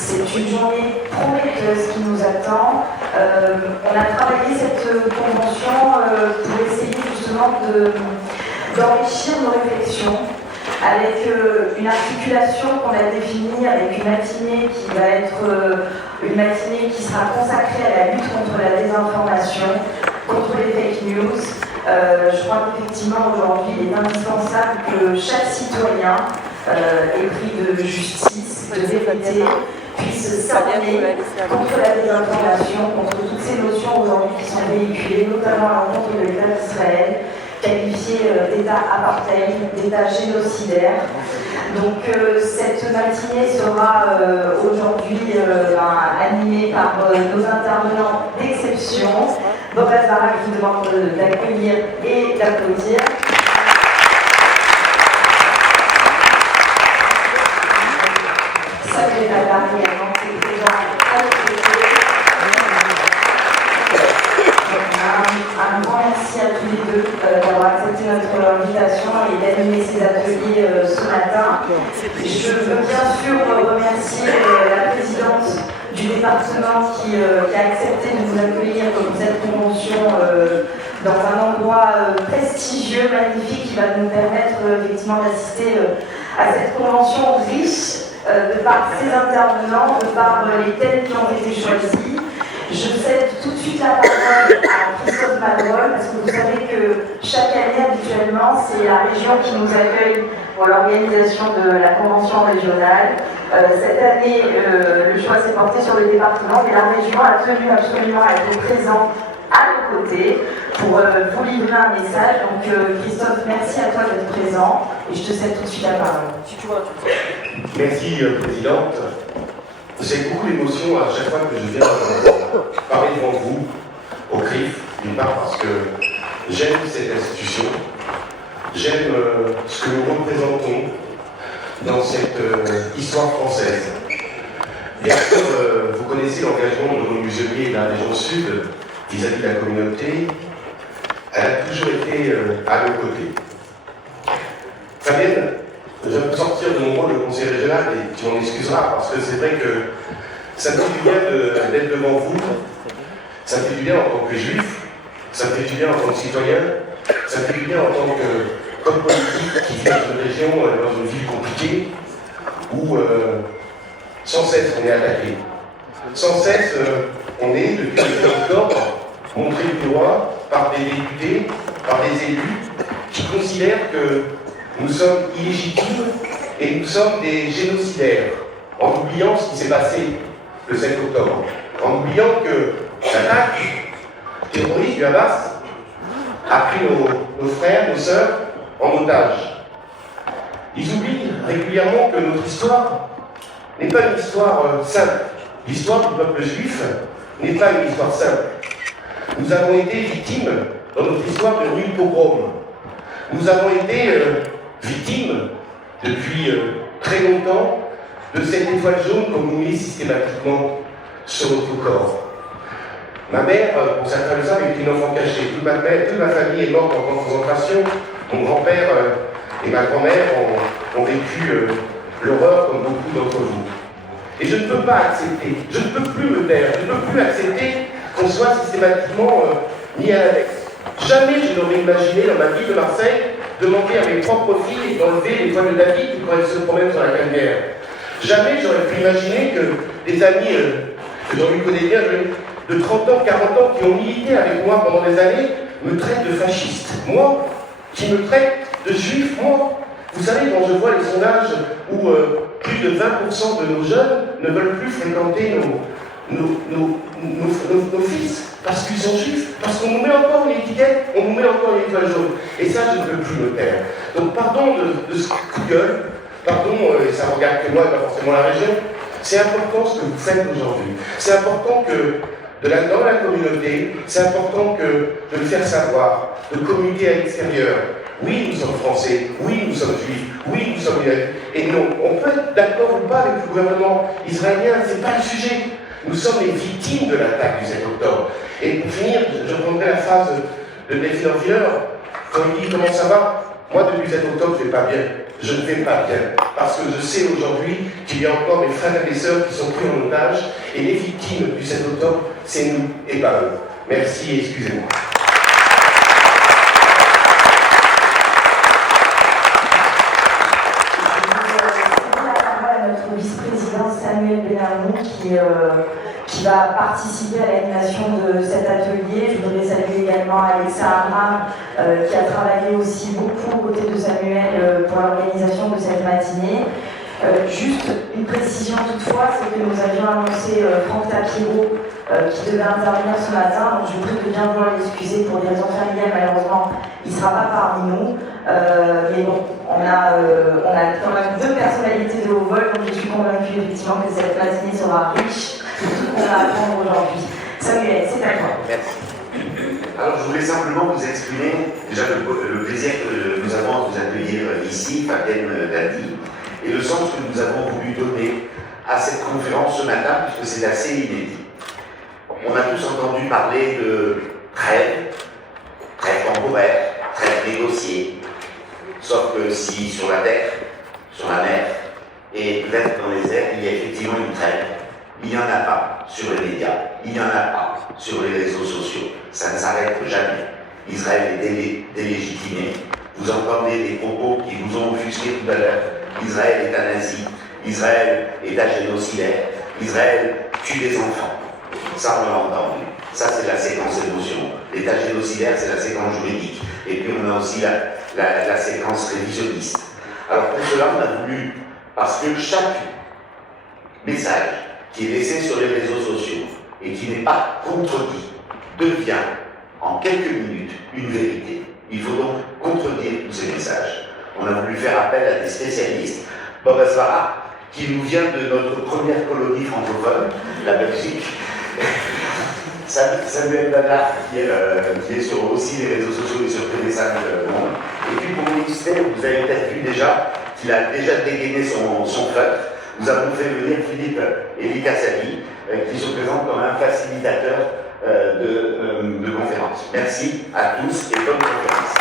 C'est une journée prometteuse qui nous attend. On a travaillé cette convention pour essayer justement d'enrichir nos réflexions avec une articulation qu'on a définie avec une matinée qui va être une matinée qui sera consacrée à la lutte contre la désinformation, contre les fake news. Je crois qu'effectivement aujourd'hui il est indispensable que chaque citoyen épris de justice, de vérité, puisse s'armer contre la désinformation, contre toutes ces notions aujourd'hui qui sont véhiculées, notamment à l'encontre de l'État d'Israël, qualifié d'État apartheid, d'État génocidaire. Donc cette matinée sera aujourd'hui animée par nos intervenants d'exception. Bob Azara qui nous demande d'accueillir et d'applaudir. Samuel Alvar également qui est présent à nos côtés. Un grand merci à tous les deux d'avoir accepté notre invitation et d'animer ces ateliers ce matin. Je veux bien sûr remercier la présidente du département qui a accepté de nous accueillir pour cette convention dans un endroit prestigieux, magnifique, qui va nous permettre effectivement d'assister à cette convention riche de par ses intervenants, de par les thèmes qui ont été choisis. Je cède tout de suite la parole à Christophe Madrol, parce que vous savez que chaque année, habituellement, c'est la région qui nous accueille pour l'organisation de la convention régionale. Cette année, le choix s'est porté sur le département, mais la région a tenu absolument à être présente à nos côtés pour vous livrer un message. Donc Christophe, merci à toi d'être présent et je te cède tout de suite la parole. Merci Présidente. J'ai beaucoup d'émotion à chaque fois que je viens parler devant vous, au CRIF, d'une part parce que j'aime cette institution, j'aime ce que nous représentons dans cette histoire française. Bien sûr, vous connaissez l'engagement de nos museliers de la région sud vis-à-vis de la communauté. Elle a toujours été à nos côtés. Fabienne, je vais sortir de mon rôle de conseiller régional et tu m'en excuseras parce que c'est vrai que ça me fait du bien d'être devant vous, ça me fait du bien en tant que juif, ça me fait du bien en tant que citoyen, ça me fait du bien en tant qu'homme politique qui vient d'une région, dans une ville compliquée, où sans cesse on est attaqué. Sans cesse on est, depuis le 1er octobre, montré du doigt par des députés, par des élus qui considèrent que nous sommes illégitimes et nous sommes des génocidaires, en oubliant ce qui s'est passé le 7 octobre, en oubliant que l'attaque terroriste du Hamas a pris nos frères, nos sœurs en otage. Ils oublient régulièrement que notre histoire n'est pas une histoire simple. L'histoire du peuple juif n'est pas une histoire simple. Nous avons été victimes, dans notre histoire, de 1000 pogroms. Nous avons été victimes, depuis très longtemps, de cette étoile jaune qu'on nous met systématiquement sur notre corps. Ma mère, pour certains le savent, est une enfant cachée. Toute ma famille est morte en concentration. Mon grand-père et ma grand-mère ont vécu l'horreur comme beaucoup d'entre vous. Et je ne peux pas accepter, je ne peux plus me taire, je ne peux plus accepter qu'on soit systématiquement mis à l'index. Jamais je n'aurais imaginé dans ma ville de Marseille demander à mes propres filles d'enlever les voiles de David quand elles se promènent sur la Canebière. Jamais j'aurais pu imaginer que des amis que j'en connais bien, de 30 ans, 40 ans, qui ont milité avec moi pendant des années, me traitent de fasciste. Moi, qui me traite de juif, moi. Vous savez, quand je vois les sondages où plus de 20% de nos jeunes ne veulent plus fréquenter nos fils, parce qu'ils sont juifs, parce qu'on nous met encore une étiquette, on nous met encore une étoile jaune. Et ça, je ne peux plus me taire. Donc pardon de ce coup de gueule, pardon, et ça ne regarde que moi et pas forcément la région, c'est important ce que vous faites aujourd'hui. C'est important que, dans la communauté, c'est important de le faire savoir, de communiquer à l'extérieur. Oui, nous sommes français, oui, nous sommes juifs, oui, nous sommes juifs. Et non, on peut être d'accord ou pas avec le gouvernement israélien, ce n'est pas le sujet. Nous sommes les victimes de l'attaque du 7 octobre. Et pour finir, je reprendrai la phrase de Delphine Orvilleur, quand il dit comment ça va, Moi, depuis 7 octobre, je ne vais pas bien. Je ne vais pas bien. Parce que je sais aujourd'hui qu'il y a encore mes frères et mes sœurs qui sont pris en otage. Et les victimes du 7 octobre, c'est nous et pas eux. Merci et excusez-moi. Notre vice-président Samuel Benamou qui va participer à l'animation de cet atelier. Je voudrais saluer également Alexa Amram qui a travaillé aussi beaucoup aux côtés de Samuel pour l'organisation de cette matinée. Juste une précision toutefois, c'est que nous avions annoncé Franck Tapiro qui devait intervenir ce matin, donc je vous prie de bien vouloir l'excuser pour des raisons familiales, malheureusement il ne sera pas parmi nous. Mais bon, on a quand même deux personnalités de haut vol, donc je suis convaincue effectivement que cette matinée sera riche de tout ce qu'on va apprendre aujourd'hui. Samuel, c'est à toi. Merci. Alors je voulais simplement vous exprimer déjà le plaisir que nous avons à vous accueillir ici, Fabienne l'a dit, et le sens que nous avons voulu donner à cette conférence ce matin, puisque c'est assez inédit. On a tous entendu parler de trêve temporaire, trêve négociée, sauf que si sur la terre, sur la mer, et peut-être dans les airs, il y a effectivement une trêve, il n'y en a pas sur les médias, il n'y en a pas sur les réseaux sociaux, ça ne s'arrête jamais. Israël est délégitimé, vous entendez des propos qui vous ont offusqué tout à l'heure. Israël est un nazi, Israël est un génocidaire, Israël tue des enfants. Ça, on l'a entendu. Ça, c'est la séquence émotion. L'État génocidaire, c'est la séquence juridique. Et puis, on a aussi la séquence révisionniste. Alors, pour cela, on a voulu, parce que chaque message qui est laissé sur les réseaux sociaux et qui n'est pas contredit devient, en quelques minutes, une vérité. Il faut donc contredire tous ces messages. On a voulu faire appel à des spécialistes. Bob Asvara, qui nous vient de notre première colonie francophone, la Belgique. Samuel Ballard, qui est sur aussi les réseaux sociaux et sur Télésan Monde. Et puis pour le ministère, vous avez peut-être vu déjà qu'il a déjà dégainé son feutre. Nous avons fait venir Philippe Elikassali, qui se présente comme un facilitateur de conférence. Merci à tous et bonne conférence.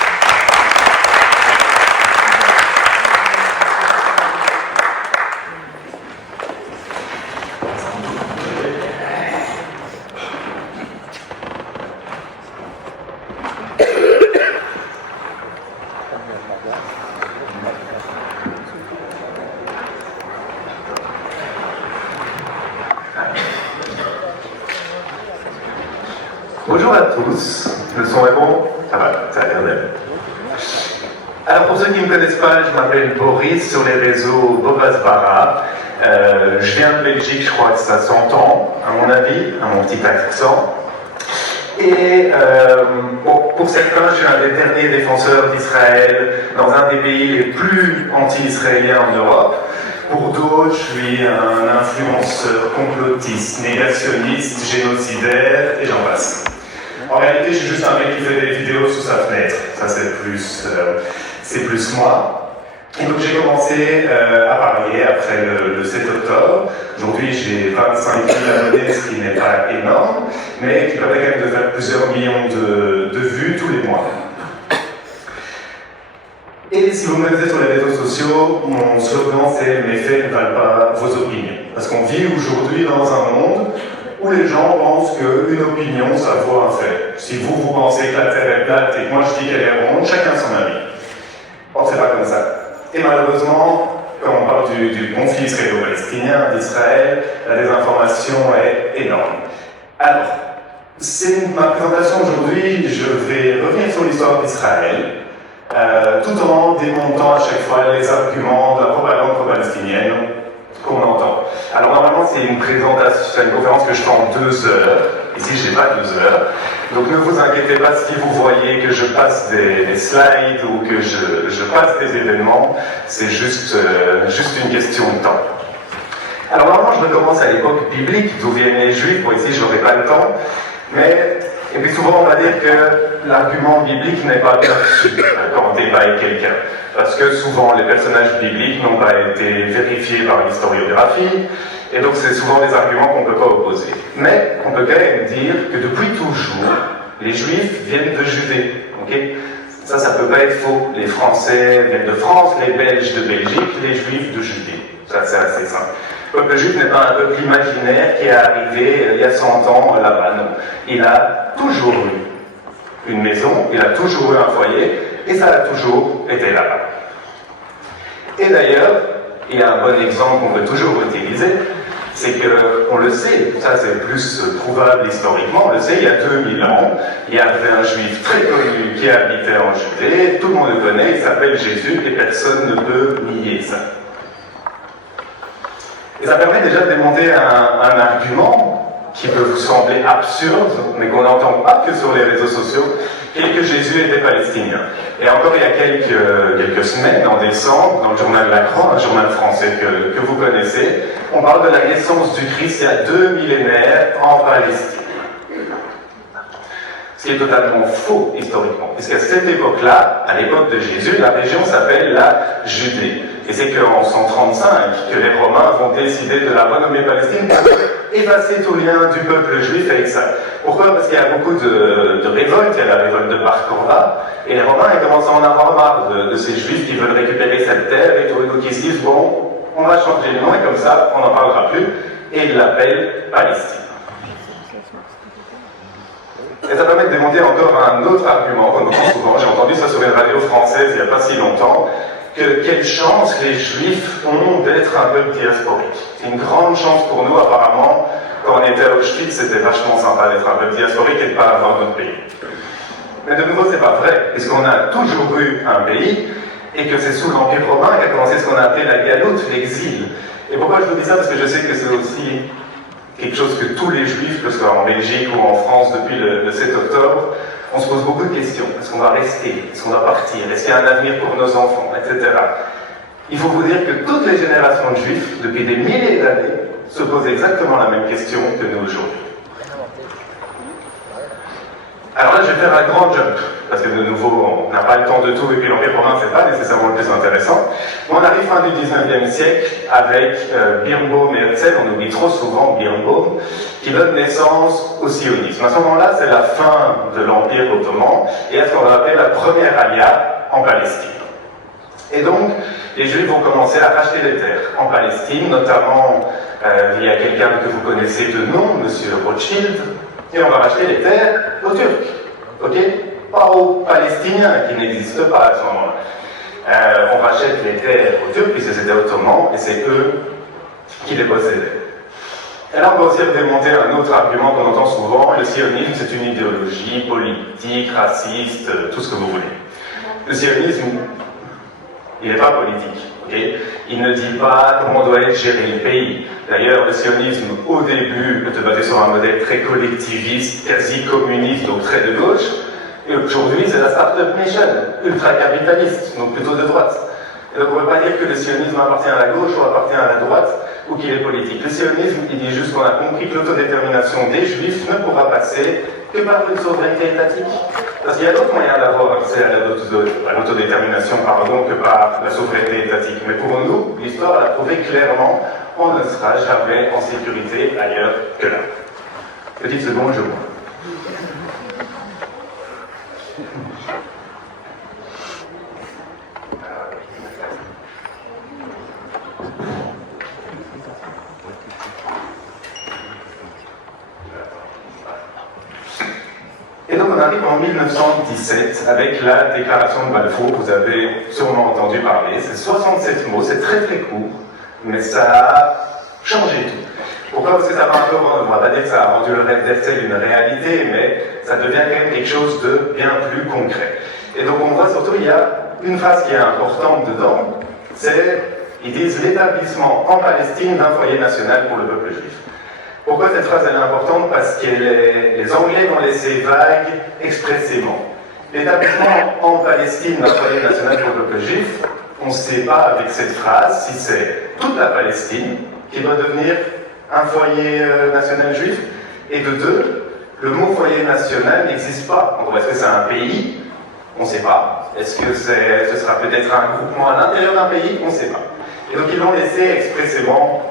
Bonjour à tous, le son est bon? Ah bah, ça a l'air d'être. Alors pour ceux qui ne me connaissent pas, je m'appelle Boris, sur les réseaux Bob Asvara. Je viens de Belgique, je crois que ça s'entend, à mon avis, à mon petit accent. Et pour certains, je suis un des derniers défenseurs d'Israël dans un des pays les plus anti-israéliens en Europe. Pour d'autres, je suis un influenceur complotiste, négationniste, génocidaire, et j'en passe. En réalité, je suis juste un mec qui fait des vidéos sous sa fenêtre. Ça, c'est plus moi. Et donc, j'ai commencé à parler après le 7 octobre. Aujourd'hui, j'ai 25 000 abonnés, ce qui n'est pas énorme, mais qui permet quand même de faire plusieurs millions de vues tous les mois. Et si vous me connaissez sur les réseaux sociaux, mon slogan c'est « Mes faits ne valent pas vos opinions ». Parce qu'on vit aujourd'hui dans un monde où les gens pensent qu'une opinion, ça vaut un fait. Si vous pensez que la Terre est plate et que moi je dis qu'elle est ronde, chacun son avis. Or, c'est pas comme ça. Et malheureusement, quand on parle du conflit israélo-palestinien, d'Israël, la désinformation est énorme. Alors, c'est ma présentation aujourd'hui, je vais revenir sur l'histoire d'Israël, tout en démontant à chaque fois les arguments de la propagande pro-palestinienne qu'on entend. Alors normalement c'est une conférence que je fais en 2 heures. Ici j'ai pas 2 heures. Donc ne vous inquiétez pas si vous voyez que je passe des slides ou que je passe des événements, c'est juste une question de temps. Alors normalement je recommence à l'époque biblique, d'où viennent les Juifs. Bon ici je n'aurai pas le temps, mais et puis souvent on va dire que l'argument biblique n'est pas bien reçu quand on débat avec quelqu'un. Parce que souvent les personnages bibliques n'ont pas été vérifiés par l'historiographie, et donc c'est souvent des arguments qu'on ne peut pas opposer. Mais on peut quand même dire que depuis toujours, les Juifs viennent de Judée. Okay, Ça peut pas être faux. Les Français viennent de France, les Belges de Belgique, les Juifs de Judée. Ça, c'est assez simple. Le peuple juif n'est pas un peuple imaginaire qui est arrivé il y a 100 ans là-bas, non. Il a toujours eu une maison, il a toujours eu un foyer, et ça a toujours été là-bas. Et d'ailleurs, il y a un bon exemple qu'on peut toujours utiliser, c'est qu'on le sait, ça c'est plus prouvable historiquement, on le sait, il y a 2000 ans, il y avait un juif très connu qui habitait en Judée, tout le monde le connaît, il s'appelle Jésus, et personne ne peut nier ça. Et ça permet déjà de démonter un argument qui peut vous sembler absurde, mais qu'on n'entend pas que sur les réseaux sociaux, qui est que Jésus était palestinien. Et encore il y a quelques semaines, en décembre, dans le journal La Croix, un journal français que vous connaissez, on parle de la naissance du Christ il y a 2 millénaires en Palestine. Ce qui est totalement faux historiquement, puisqu'à cette époque-là, à l'époque de Jésus, la région s'appelle la Judée. Et c'est qu'en 135 que les Romains vont décider de la renommer Palestine pour effacer tout lien du peuple juif avec ça. Pourquoi? Parce qu'il y a beaucoup de révoltes, il y a la révolte de Bar Korba, et les Romains ils commencent à en avoir marre de ces juifs qui veulent récupérer cette terre, et tout, donc ils se disent, bon, on va changer le nom, et comme ça, on n'en parlera plus, et ils l'appellent Palestine. Et ça permet de démonter encore un autre argument qu'on entend souvent, j'ai entendu ça sur une radio française il n'y a pas si longtemps, que quelle chance les Juifs ont d'être un peuple diasporique. C'est une grande chance pour nous, apparemment, quand on était à Auschwitz, c'était vachement sympa d'être un peuple diasporique et de ne pas avoir notre pays. Mais de nouveau, c'est pas vrai, puisqu'on a toujours eu un pays, et que c'est sous l'Empire romain qu'a commencé ce qu'on a appelé la galoute, l'exil. Et pourquoi je vous dis ça? Parce que je sais que c'est aussi quelque chose que tous les Juifs, que ce soit en Belgique ou en France depuis le 7 octobre, on se pose beaucoup de questions. Est-ce qu'on va rester? Est-ce qu'on va partir? Est-ce qu'il y a un avenir pour nos enfants? Etc. Il faut vous dire que toutes les générations de Juifs, depuis des milliers d'années, se posent exactement la même question que nous aujourd'hui. Alors là, je vais faire un grand jump, parce que de nouveau, on n'a pas le temps de tout, et puis l'Empire romain, c'est pas nécessairement le plus intéressant. On arrive fin du 19e siècle avec Birnbaum et Herzl, on oublie trop souvent Birnbaum, qui donne naissance au sionisme. À ce moment-là, c'est la fin de l'Empire ottoman, et à ce qu'on va appeler la première alia en Palestine. Et donc, les Juifs vont commencer à racheter des terres en Palestine, notamment via quelqu'un que vous connaissez de nom, M. Rothschild, et on va racheter les terres aux Turcs, ok? Pas aux Palestiniens, qui n'existent pas à ce moment-là. On rachète les terres aux Turcs, puisque c'était ottoman, et c'est eux qui les possédaient. Et là, on va aussi démonter un autre argument qu'on entend souvent, le sionisme, c'est une idéologie politique, raciste, tout ce que vous voulez. Le sionisme, il n'est pas politique, ok? Il ne dit pas comment doit être géré le pays. D'ailleurs, le sionisme, au début, était basé sur un modèle très collectiviste, quasi communiste, donc très de gauche. Et aujourd'hui, c'est la start-up nation, ultra-capitaliste, donc plutôt de droite. Et donc on ne peut pas dire que le sionisme appartient à la gauche ou appartient à la droite, ou qu'il est politique. Le sionisme, il dit juste qu'on a compris que l'autodétermination des Juifs ne pourra passer que par une souveraineté étatique. Parce qu'il y a d'autres moyens d'avoir accès à l'autodétermination, que par la souveraineté étatique. Mais pour nous, l'histoire a prouvé clairement qu'on ne sera jamais en sécurité ailleurs que là. Petite seconde, je vois. Et donc on arrive en 1917 avec la déclaration de Balfour, vous avez sûrement entendu parler, c'est 67 mots, c'est très très court, mais ça a changé tout. Pourquoi? Parce que ça va un peu, on ne va pas dire que ça a rendu le rêve d'Herzl une réalité, mais ça devient quand même quelque chose de bien plus concret. Et donc on voit surtout, il y a une phrase qui est importante dedans, c'est, ils disent l'établissement en Palestine d'un foyer national pour le peuple juif. Pourquoi cette phrase elle est importante? Parce que les Anglais vont laisser vague expressément. L'établissement en Palestine d'un foyer national pour le peuple juif, on ne sait pas avec cette phrase si c'est toute la Palestine qui doit devenir un foyer national juif, et de deux, le mot foyer national n'existe pas. Donc, est-ce que c'est un pays? On ne sait pas. Est-ce que ce sera peut-être un groupement à l'intérieur d'un pays? On ne sait pas. Et donc ils l'ont laissé expressément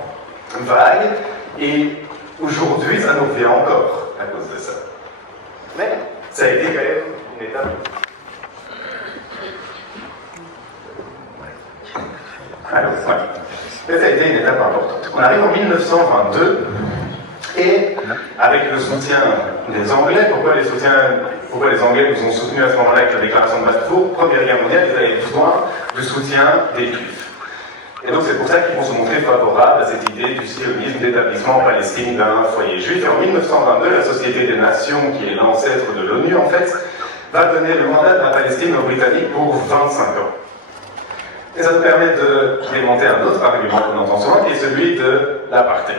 vague, et aujourd'hui, ça nous revient encore à cause de ça. Mais ça a été quand même une étape. Alors, voilà. Ça a été une étape importante. On arrive en 1922, et avec le soutien des Anglais, pourquoi les Anglais nous ont soutenus à ce moment-là avec la déclaration de Balfour, Première Guerre mondiale, ils avaient besoin du soutien des Juifs. Et donc c'est pour ça qu'ils vont se montrer favorables à cette idée du sionisme d'établissement en Palestine d'un foyer juif. Et en 1922, la Société des Nations, qui est l'ancêtre de l'ONU en fait, va donner le mandat de la Palestine aux Britanniques pour 25 ans. Et ça nous permet de démonter un autre argument qu'on entend souvent, qui est celui de l'apartheid.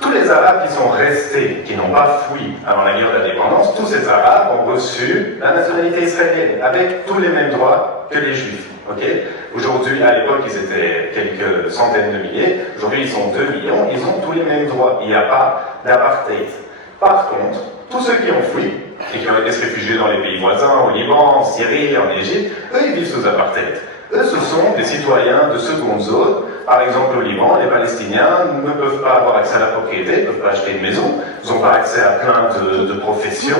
Tous les Arabes qui sont restés, qui n'ont pas fui avant la guerre d'indépendance, tous ces Arabes ont reçu la nationalité israélienne, avec tous les mêmes droits que les Juifs. Okay. Aujourd'hui, à l'époque, ils étaient quelques centaines de milliers. Aujourd'hui, ils sont 2 millions. Ils ont tous les mêmes droits. Il n'y a pas d'apartheid. Par contre, tous ceux qui ont fui et qui ont été se réfugier dans les pays voisins, au Liban, en Syrie, en Égypte, eux, ils vivent sous apartheid. Eux, ce sont des citoyens de seconde zone. Par exemple, au Liban, les Palestiniens ne peuvent pas avoir accès à la propriété, ils ne peuvent pas acheter une maison, ils n'ont pas accès à plein de professions.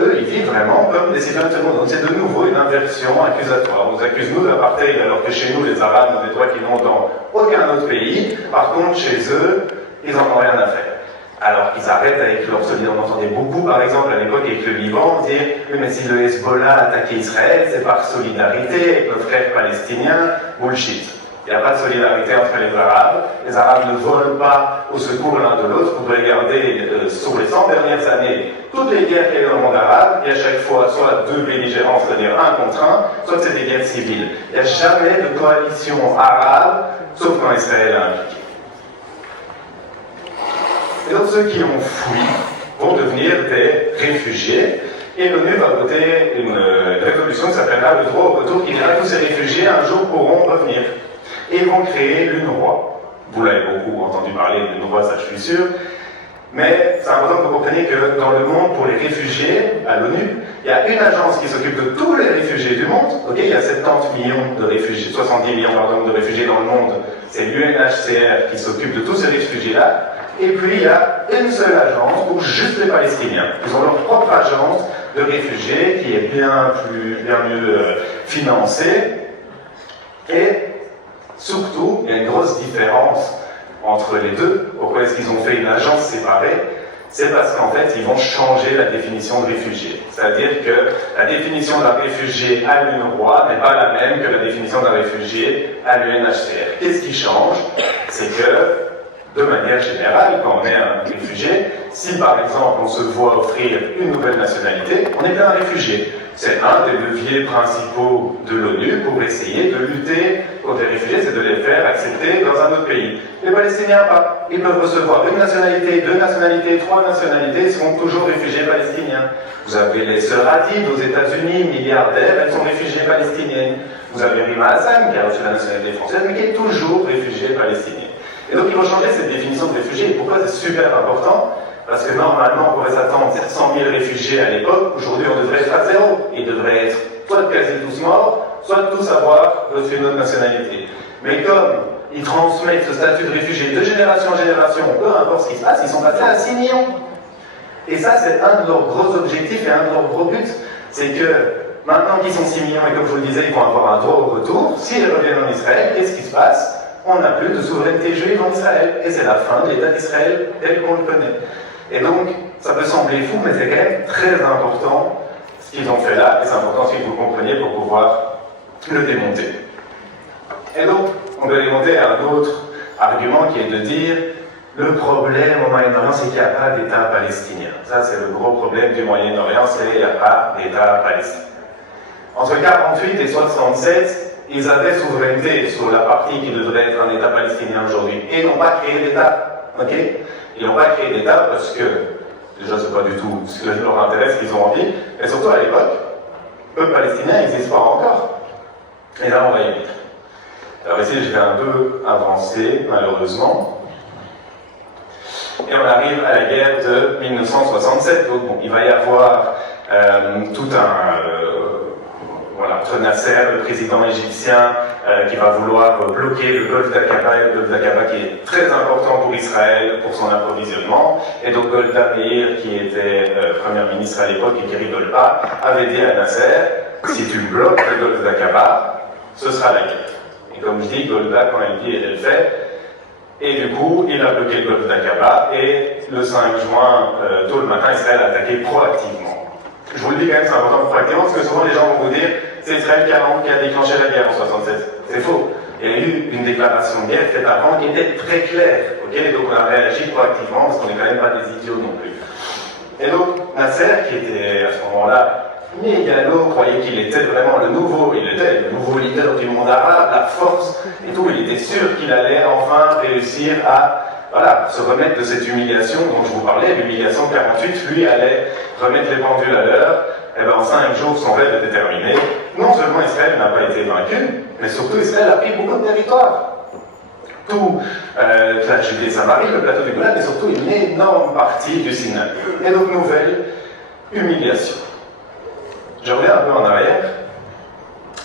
Eux, ils vivent vraiment comme des citoyens de seconde zone. Donc c'est de nouveau une inversion accusatoire. On nous accuse, nous, d'apartheid, alors que chez nous, les Arabes ont des droits qu'ils n'ont dans aucun autre pays. Par contre, chez eux, ils n'en ont rien à faire. Alors qu'ils arrêtent avec leur solidarité. On entendait beaucoup, par exemple, à l'époque avec le Liban, dire « Oui, mais si le Hezbollah attaquait Israël, c'est par solidarité avec nos frères palestiniens. » Bullshit. Il n'y a pas de solidarité entre les Arabes. Les Arabes ne volent pas au secours l'un de l'autre. Vous pouvez regarder sur les 100 dernières années toutes les guerres qu'il y a eu dans le monde arabe. Il y a chaque fois soit 2 belligérants, c'est-à-dire 1 contre 1, soit c'est des guerres civiles. Il n'y a jamais de coalition arabe, sauf quand Israël est impliqué. Et donc ceux qui ont fui vont devenir des réfugiés. Et l'ONU va voter une résolution qui s'appellera le droit au retour, qui dira que tous ces réfugiés un jour pourront revenir. Et ils vont créer l'UNRWA. Vous l'avez beaucoup entendu parler de l'UNRWA, ça je suis sûr. Mais c'est important que vous compreniez que dans le monde, pour les réfugiés, à l'ONU, il y a une agence qui s'occupe de tous les réfugiés du monde. Okay, il y a 70 millions de réfugiés, 70 millions de réfugiés dans le monde. C'est l'UNHCR qui s'occupe de tous ces réfugiés-là. Et puis il y a une seule agence pour juste les Palestiniens. Ils ont leur propre agence de réfugiés qui est bien mieux financée. Et surtout, il y a une grosse différence entre les deux. Pourquoi est-ce qu'ils ont fait une agence séparée? C'est parce qu'en fait, ils vont changer la définition de réfugié. C'est-à-dire que la définition d'un réfugié à l'UNRWA n'est pas la même que la définition d'un réfugié à l'UNHCR. Qu'est-ce qui change? C'est que, de manière générale, quand on est un réfugié, si par exemple on se voit offrir une nouvelle nationalité, on est bien un réfugié. C'est un des leviers principaux de l'ONU pour essayer de lutter contre les réfugiés, c'est de les faire accepter dans un autre pays. Les Palestiniens, pas. Ils peuvent recevoir une nationalité, 2 nationalités, 3 nationalités, ils seront toujours réfugiés palestiniens. Vous avez les sœurs Hadid aux États-Unis, milliardaires, elles sont réfugiées palestiniennes. Vous avez Rima Hassan qui a reçu la nationalité française, mais qui est toujours réfugiée palestinienne. Et donc ils vont changer cette définition de réfugié. Et pourquoi c'est super important? Parce que normalement, on pourrait s'attendre à 100 000 réfugiés à l'époque. Aujourd'hui, on devrait être à 0. Ils devraient être soit quasi tous morts, soit tous avoir reçu une autre nationalité. Mais comme ils transmettent ce statut de réfugié de génération en génération, peu importe ce qui se passe, ils sont passés à 6 millions. Et ça, c'est un de leurs gros objectifs et un de leurs gros buts. C'est que maintenant qu'ils sont 6 millions, et comme je vous le disais, ils vont avoir un droit au retour, s'ils reviennent en Israël, qu'est-ce qui se passe? On n'a plus de souveraineté juive en Israël. Et c'est la fin de l'État d'Israël tel qu'on le connaît. Et donc, ça peut sembler fou, mais c'est quand même très important ce qu'ils ont fait là, et c'est important aussi que vous compreniez pour pouvoir le démonter. Et donc, on doit démonter un autre argument qui est de dire le problème au Moyen-Orient, c'est qu'il n'y a pas d'État palestinien. Ça, c'est le gros problème du Moyen-Orient, c'est qu'il n'y a pas d'État palestinien. Entre 1948 et 1967, ils avaient souveraineté sur la partie qui devrait être un État palestinien aujourd'hui, et n'ont pas créé d'État. Okay? Ils n'ont pas créé d'État parce que, déjà, c'est pas du tout ce qui leur intéresse, ce qu'ils ont envie, et surtout à l'époque, le peuple palestinien n'existe pas encore. Et là, on va y venir. Alors ici, je vais un peu avancer, malheureusement. Et on arrive à la guerre de 1967. Donc, bon, il va y avoir tout entre Nasser, le président égyptien, qui va vouloir bloquer le golfe d'Aqaba, et le golfe d'Aqaba qui est très important pour Israël, pour son approvisionnement. Et donc Golda Meir, qui était première ministre à l'époque et qui rigole pas, avait dit à Nasser, si tu bloques le golfe d'Aqaba, ce sera la guerre. Et comme je dis, Golda, quand elle dit, elle le fait. Et du coup, il a bloqué le golfe d'Aqaba, et le 5 juin, tôt le matin, Israël a attaqué proactivement. Je vous le dis quand même, c'est important proactivement, parce que souvent les gens vont vous dire, c'est Israël qui a déclenché la guerre en 67. C'est faux. Il y a eu une déclaration de guerre faite avant qui était très claire. Okay, donc on a réagi proactivement, parce qu'on n'est quand même pas des idiots non plus. Et donc, Nasser, qui était à ce moment-là mégalo, croyait qu'il était vraiment le nouveau leader du monde arabe, la force et tout, il était sûr qu'il allait enfin réussir à se remettre de cette humiliation dont je vous parlais, l'humiliation 48, lui allait remettre les pendules à l'heure. Et bien en 5 jours, son rêve était terminé. Non seulement Israël n'a pas été vaincu, mais surtout Israël a pris beaucoup de territoire. Tout la Judée-Samarie, le plateau du Golan, et surtout une énorme partie du Sinaï. Et donc, nouvelle humiliation. Je reviens un peu en arrière,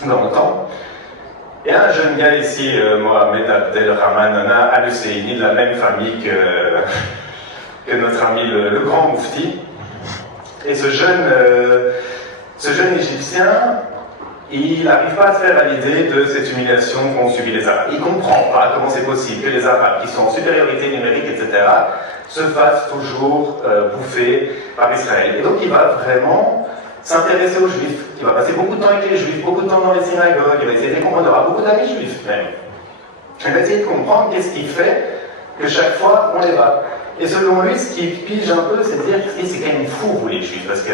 dans le temps. Il y a un jeune gars ici, Mohamed Abdelrahman Al-Husseini, de la même famille que notre ami le grand Moufti. Et ce jeune Égyptien, il n'arrive pas à se faire à l'idée de cette humiliation qu'ont subi les Arabes. Il ne comprend pas comment c'est possible que les Arabes, qui sont en supériorité numérique, etc., se fassent toujours bouffer par Israël. Et donc il va vraiment s'intéresser aux Juifs. Il va passer beaucoup de temps avec les Juifs, beaucoup de temps dans les synagogues, il va essayer de les comprendre, il aura beaucoup d'amis Juifs même. Il va essayer de comprendre qu'est-ce qui fait que chaque fois on les bat. Et selon lui, ce qui pige un peu, c'est de dire que c'est quand même fou, vous les Juifs, parce que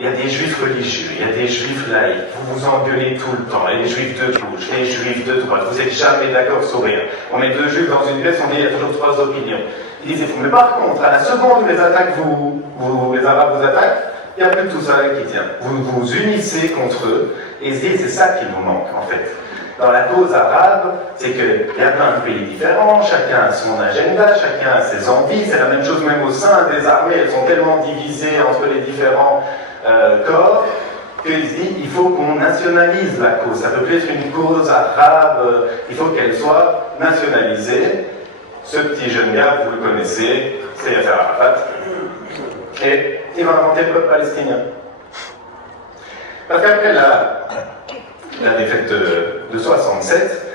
il y a des Juifs religieux, il y a des Juifs laïcs, vous vous engueulez tout le temps, il y a des Juifs de gauche, les Juifs de droite, vous n'êtes jamais d'accord sur rien. On met 2 Juifs dans une pièce, on dit il y a toujours 3 opinions. Il dit c'est fou. Mais par contre, à la seconde où les Arabes vous attaquent, il n'y a plus de tout ça qui tient. Vous vous unissez contre eux, et c'est ça qui vous manque en fait. Dans la cause arabe, c'est qu'il y a plein de pays différents, chacun a son agenda, chacun a ses envies, c'est la même chose même au sein des armées, elles sont tellement divisées entre les différents corps, qu'il se dit il faut qu'on nationalise la cause. Ça peut plus être une cause arabe, il faut qu'elle soit nationalisée. Ce petit jeune gars, vous le connaissez, c'est Yasser Arafat, et il va inventer le peuple palestinien. Parce qu'après la défaite de 67,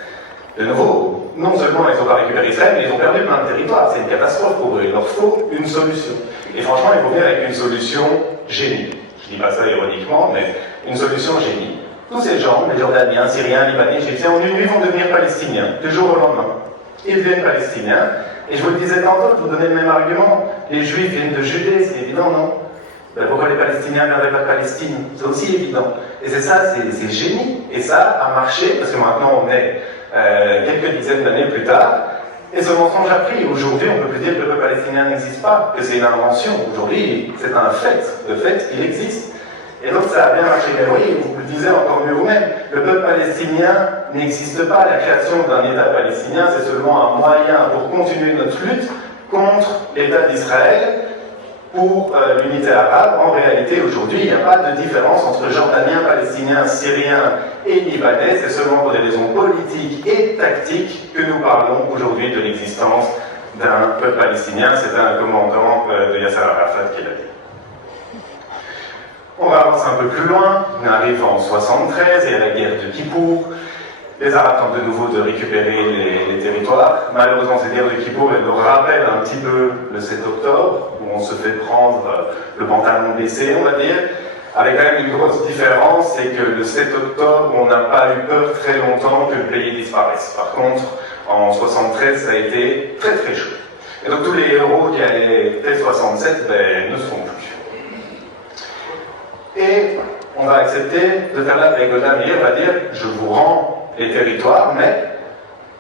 de nouveau, non seulement ils n'ont pas récupéré Israël, mais ils ont perdu plein de territoires. C'est une catastrophe pour eux. Il leur faut une solution. Et franchement, ils vont venir avec une solution génie. Je ne dis pas ça ironiquement, mais une solution génie. Tous ces gens, les Jordaniens, Syriens, Libanais, Égyptiens, en une nuit vont devenir Palestiniens, du jour au lendemain. Ils deviennent Palestiniens. Et je vous le disais tantôt, je vous donnais le même argument. Les Juifs viennent de Judée, c'est évident, non? Ben pourquoi les Palestiniens ne viendraient pas de Palestine? C'est aussi évident. Et c'est ça, c'est génie. Et ça a marché, parce que maintenant on est quelques dizaines d'années plus tard, et ce mensonge a pris. Aujourd'hui, on ne peut plus dire que le peuple palestinien n'existe pas, que c'est une invention. Aujourd'hui, c'est un fait. Le fait, il existe. Et donc ça a bien marché. Mais oui, vous le disiez encore mieux vous-même, le peuple palestinien n'existe pas. La création d'un État palestinien, c'est seulement un moyen pour continuer notre lutte contre l'État d'Israël, pour l'unité arabe. En réalité, aujourd'hui, il n'y a pas de différence entre Jordaniens, Palestiniens, Syriens et Libanais. C'est seulement pour des raisons politiques et tactiques que nous parlons aujourd'hui de l'existence d'un peuple palestinien. C'est un commandant de Yasser Arafat qui l'a dit. On va avancer un peu plus loin. On arrive en 73, il y a la guerre de Kippour. Les Arabes tentent de nouveau de récupérer les territoires. Malheureusement, cette guerre de Kippour, elle nous rappelle un petit peu le 7 octobre, où on se fait prendre le pantalon baissé, on va dire, avec quand même une grosse différence, c'est que le 7 octobre, on n'a pas eu peur très longtemps que le pays disparaisse. Par contre, en 73, ça a été très très chaud. Et donc tous les héros qui allaient fait 67, ne sont plus. Et on va accepter de faire la paix. Golda Meir va dire, je vous rends les territoires, mais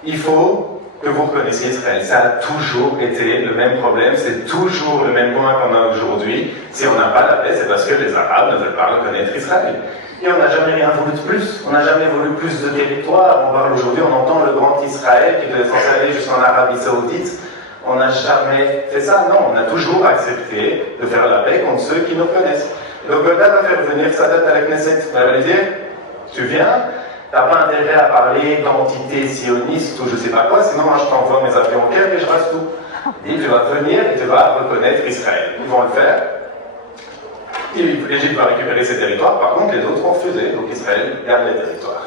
il faut que vous reconnaissiez Israël. Ça a toujours été le même problème, c'est toujours le même point qu'on a aujourd'hui. Si on n'a pas la paix, c'est parce que les Arabes ne veulent pas reconnaître Israël. Et on n'a jamais rien voulu de plus. On n'a jamais voulu plus de territoire. On parle aujourd'hui, on entend le grand Israël qui devait s'installer jusqu'en Arabie Saoudite. On n'a jamais fait ça. Non, on a toujours accepté de faire la paix contre ceux qui nous connaissent. Donc Golda va faire venir Sadat à la Knesset. Elle va lui dire, tu viens, t'as pas intérêt à parler d'entité sioniste ou je sais pas quoi, sinon moi je t'envoie mes avions au Caire et je rase tout. Et tu vas venir et tu vas reconnaître Israël. Ils vont le faire. L'Égypte va récupérer ses territoires, par contre les autres vont refuser, donc Israël garde les territoires.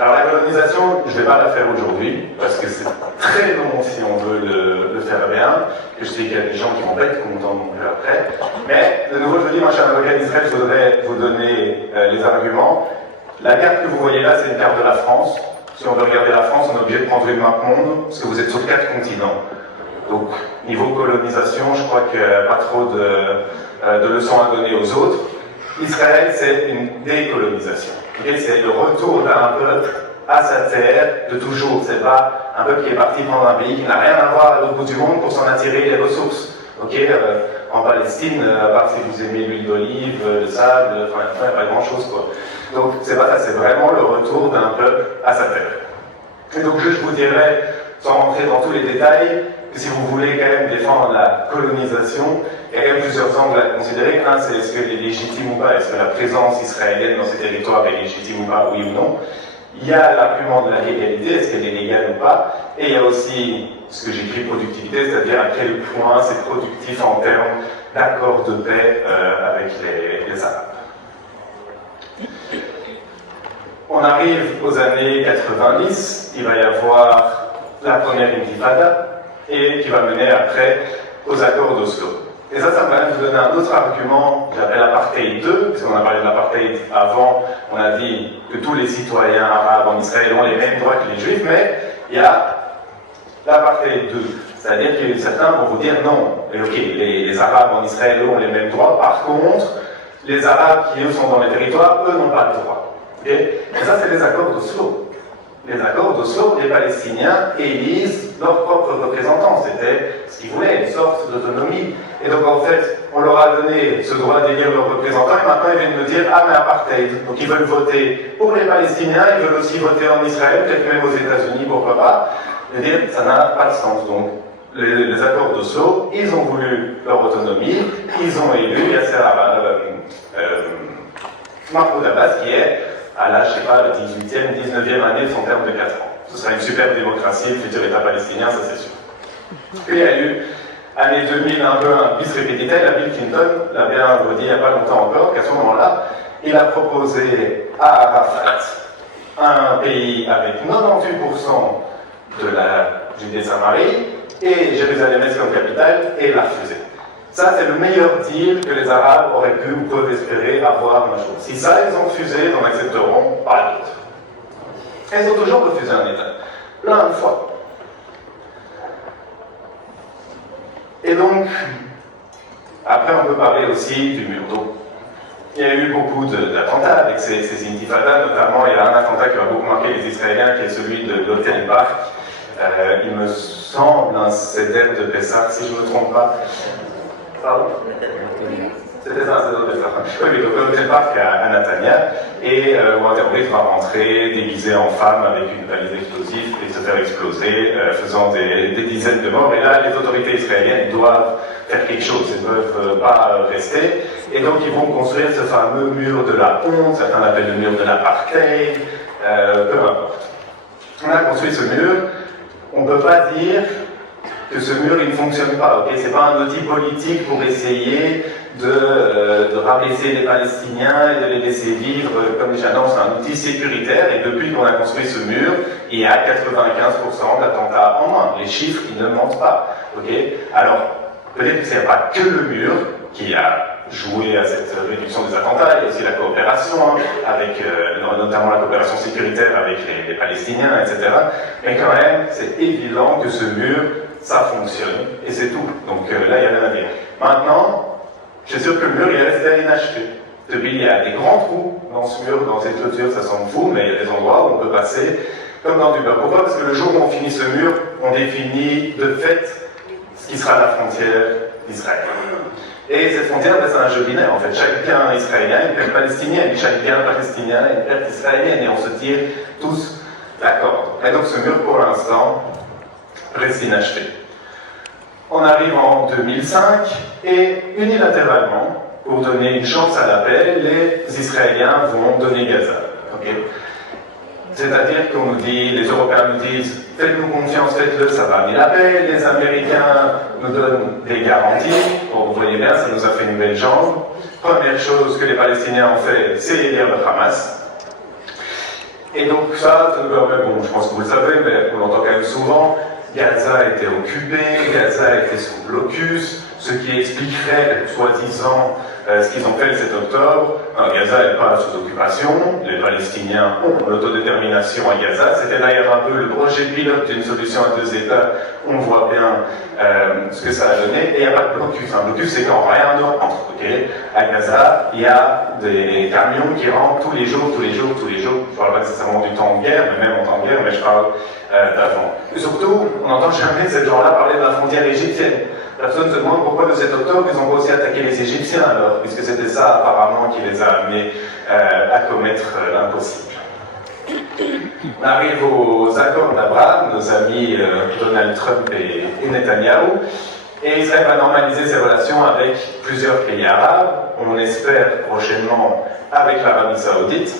Alors la colonisation, je ne vais pas la faire aujourd'hui, parce que c'est très long si on veut le faire bien. Je sais qu'il y a des gens qui vont pas être contents non plus après. Mais de nouveau, je vous dis, moi je suis un avocat d'Israël, je voudrais vous donner les arguments. La carte que vous voyez là, c'est une carte de la France. Si on veut regarder la France, on est obligé de prendre une map monde, parce que vous êtes sur 4 continents. Donc, niveau colonisation, je crois qu'il n'y a pas trop de leçons à donner aux autres. Israël, c'est une décolonisation. Okay, c'est le retour d'un peuple à sa terre de toujours. C'est pas un peuple qui est parti prendre un pays qui n'a rien à voir à l'autre bout du monde pour s'en attirer les ressources. Okay, en Palestine, à part si vous aimez l'huile d'olive, le sable, enfin, il n'y a pas grand-chose, quoi. Donc, c'est pas ça, c'est vraiment le retour d'un peuple à sa terre. Et donc, je vous dirais, sans rentrer dans tous les détails, que si vous voulez quand même défendre la colonisation, il y a quand même plusieurs angles à considérer. Un, c'est est-ce qu'elle est légitime ou pas? Est-ce que la présence israélienne dans ces territoires est légitime ou pas? Oui ou non? Il y a l'argument de la légalité, est-ce qu'elle est légale ou pas? Et il y a aussi ce que j'écris productivité, c'est-à-dire à quel point c'est productif en termes d'accord de paix avec les Arabes. On arrive aux années 90, il va y avoir la première intifada, et qui va mener après aux accords d'Oslo. Et ça me permet de vous donner un autre argument que j'appelle l'apartheid 2, parce qu'on a parlé de l'apartheid avant, on a dit que tous les citoyens arabes en Israël ont les mêmes droits que les juifs, mais il y a l'apartheid 2. C'est-à-dire que certains vont vous dire non, et ok, les arabes en Israël ont les mêmes droits, par contre, les arabes qui eux sont dans les territoires, eux n'ont pas le droit. Okay? Et ça, c'est les accords d'Oslo. Les accords d'Oslo, les Palestiniens élisent leurs propres représentants. C'était ce qu'ils voulaient, une sorte d'autonomie. Et donc, en fait, on leur a donné ce droit d'élire leurs représentants, et maintenant, ils viennent nous dire, ah, mais apartheid. Donc, ils veulent voter pour les Palestiniens, ils veulent aussi voter en Israël, peut-être même aux États-Unis, pourquoi pas. Je veux dire, ça n'a pas de sens. Donc, les accords d'Oslo, ils ont voulu leur autonomie, ils ont élu Yasser Mahmoud Abbas, qui est à l'âge, je sais pas, la 18e, 19e année de son terme de 4 ans. Ce sera une superbe démocratie, le futur État palestinien, ça c'est sûr. Puis il y a eu, année 2000, un peu un bis repetita, la Bill Clinton l'a bien redit il n'y a pas longtemps encore, qu'à ce moment-là, il a proposé à Arafat un pays avec 98% de la Judée-Samarie et Jérusalem-Est comme capitale, et il l'a refusé. Ça, c'est le meilleur deal que les Arabes auraient pu ou peuvent espérer avoir un jour. Si ça, ils ont refusé, ils en accepteront pas d'autres. Ils ont toujours refusé un État. Plein de fois. Et donc, après, on peut parler aussi du mur d'eau. Il y a eu beaucoup d'attentats avec ces intifadas, notamment, il y a un attentat qui va beaucoup marquer les Israéliens, qui est celui de l'hôtel Park. Il me semble un CEDER de Pessah, si je ne me trompe pas. Pardon? C'était ça, c'est l'hôtel Park. Oui, donc l'hôtel Park à Netanya, et où un terroriste va rentrer déguisé en femme avec une valise explosive et se faire exploser, faisant des dizaines de morts. Et là, les autorités israéliennes doivent faire quelque chose, ils ne peuvent pas rester. Et donc, ils vont construire ce fameux mur de la honte, certains l'appellent le mur de l'apartheid, peu importe. On a construit ce mur, on ne peut pas dire que ce mur il ne fonctionne pas, ok? C'est pas un outil politique pour essayer de rabaisser les Palestiniens et de les laisser vivre comme les Janons. C'est un outil sécuritaire, et depuis qu'on a construit ce mur, il y a 95% d'attentats en moins. Les chiffres, ils ne mentent pas, ok? Alors, peut-être que ce n'est pas que le mur qui a joué à cette réduction des attentats, il y a aussi la coopération, avec notamment la coopération sécuritaire avec les Palestiniens, etc. Mais quand même, c'est évident que ce mur, ça fonctionne, et c'est tout. Donc là, il y a rien à dire. Maintenant, je suis sûr que le mur, il est resté inachevé. Depuis, il y a des grands trous dans ce mur, dans cette clôture, ça semble fou, mais il y a des endroits où on peut passer comme dans du beurre. Pourquoi? Parce que le jour où on finit ce mur, on définit de fait ce qui sera la frontière d'Israël. Et cette frontière, c'est un jeu binaire, en fait. Chaque bien israélien, une perte palestinienne, chaque bien palestinien, une perte israélienne, et on se tire tous d'accord. Et donc ce mur, pour l'instant, reste inachevé. On arrive en 2005, et unilatéralement, pour donner une chance à la paix, les Israéliens vont donner Gaza. Okay? C'est-à-dire qu'on nous dit, les Européens nous disent, faites-nous confiance, faites-le, ça va amener la paix. Les Américains nous donnent des garanties. Bon, vous voyez bien, ça nous a fait une belle jambe. Première chose que les Palestiniens ont fait, c'est élire le Hamas. Et donc ça nous permet, bon, je pense que vous le savez, mais on l'entend quand même souvent, Gaza a été occupée, Gaza a été sous blocus, ce qui expliquerait, soi-disant, ce qu'ils ont fait le 7 octobre. Alors, Gaza n'est pas sous occupation, les Palestiniens ont l'autodétermination à Gaza. C'était d'ailleurs un peu le projet pilote d'une solution à 2 États. On voit bien ce que ça a donné. Et il n'y a pas de blocus. Un blocus, c'est quand rien ne rentre. Okay, à Gaza, il y a des camions qui rentrent tous les jours. Je ne parle pas nécessairement du temps de guerre, mais même en temps de guerre, mais je parle d'avant. Et surtout, on n'entend jamais ces gens-là parler de la frontière égyptienne. Personne se demande pourquoi le 7 octobre ils ont pas aussi attaqué les Égyptiens alors, puisque c'était ça apparemment qui les a amenés à commettre l'impossible. On arrive aux accords d'Abraham, nos amis Donald Trump et Netanyahou, et Israël va normaliser ses relations avec plusieurs pays arabes, on espère prochainement avec l'Arabie Saoudite.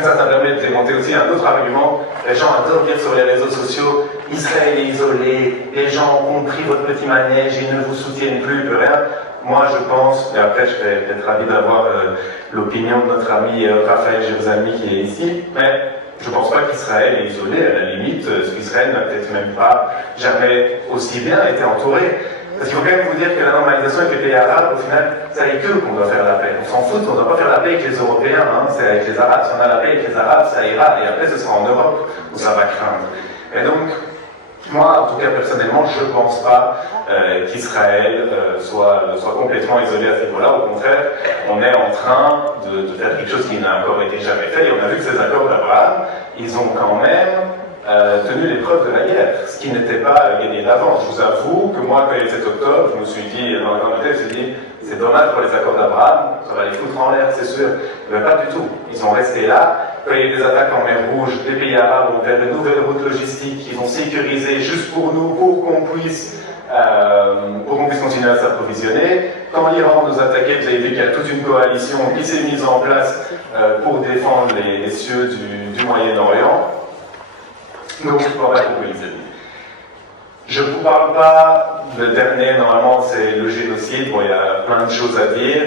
Ça permet de démonter aussi un autre argument. Les gens adorent dire sur les réseaux sociaux Israël est isolé, les gens ont compris votre petit manège, ils ne vous soutiennent plus, plus rien. Moi je pense, et après je serais peut-être ravi d'avoir l'opinion de notre ami Raphaël Jérusalemi qui est ici, mais je ne pense pas qu'Israël est isolé, à la limite, Israël n'a peut-être même pas jamais aussi bien été entouré. Parce qu'il faut quand même vous dire que la normalisation avec les pays arabes, au final, c'est avec eux qu'on doit faire la paix. On s'en fout, on ne doit pas faire la paix avec les Européens, hein, c'est avec les Arabes. Si on a la paix avec les Arabes, ça ira, et après ce sera en Europe où ça va craindre. Et donc, moi, en tout cas personnellement, je ne pense pas qu'Israël soit complètement isolé à ce niveau-là. Au contraire, on est en train de faire quelque chose qui n'a encore été jamais fait. Et on a vu que ces accords d'Abraham, ils ont quand même tenu l'épreuve de la guerre, ce qui n'était pas gagné d'avance. Je vous avoue que moi, quand il y a eu 7 octobre, je me suis dit, dans la grande tête, je me suis dit, c'est dommage pour les accords d'Abraham, ça va les foutre en l'air, c'est sûr. Mais pas du tout. Ils sont restés là. Quand il y a eu des attaques en mer Rouge, les pays arabes ont fait de nouvelles routes logistiques qu'ils ont sécurisées juste pour nous, pour qu'on puisse continuer à s'approvisionner. Quand l'Iran nous attaquait, vous avez vu qu'il y a toute une coalition qui s'est mise en place pour défendre les cieux du Moyen-Orient. Donc, voilà pour les amis. Je ne vous parle pas, le dernier, normalement, c'est le génocide. Bon, il y a plein de choses à dire,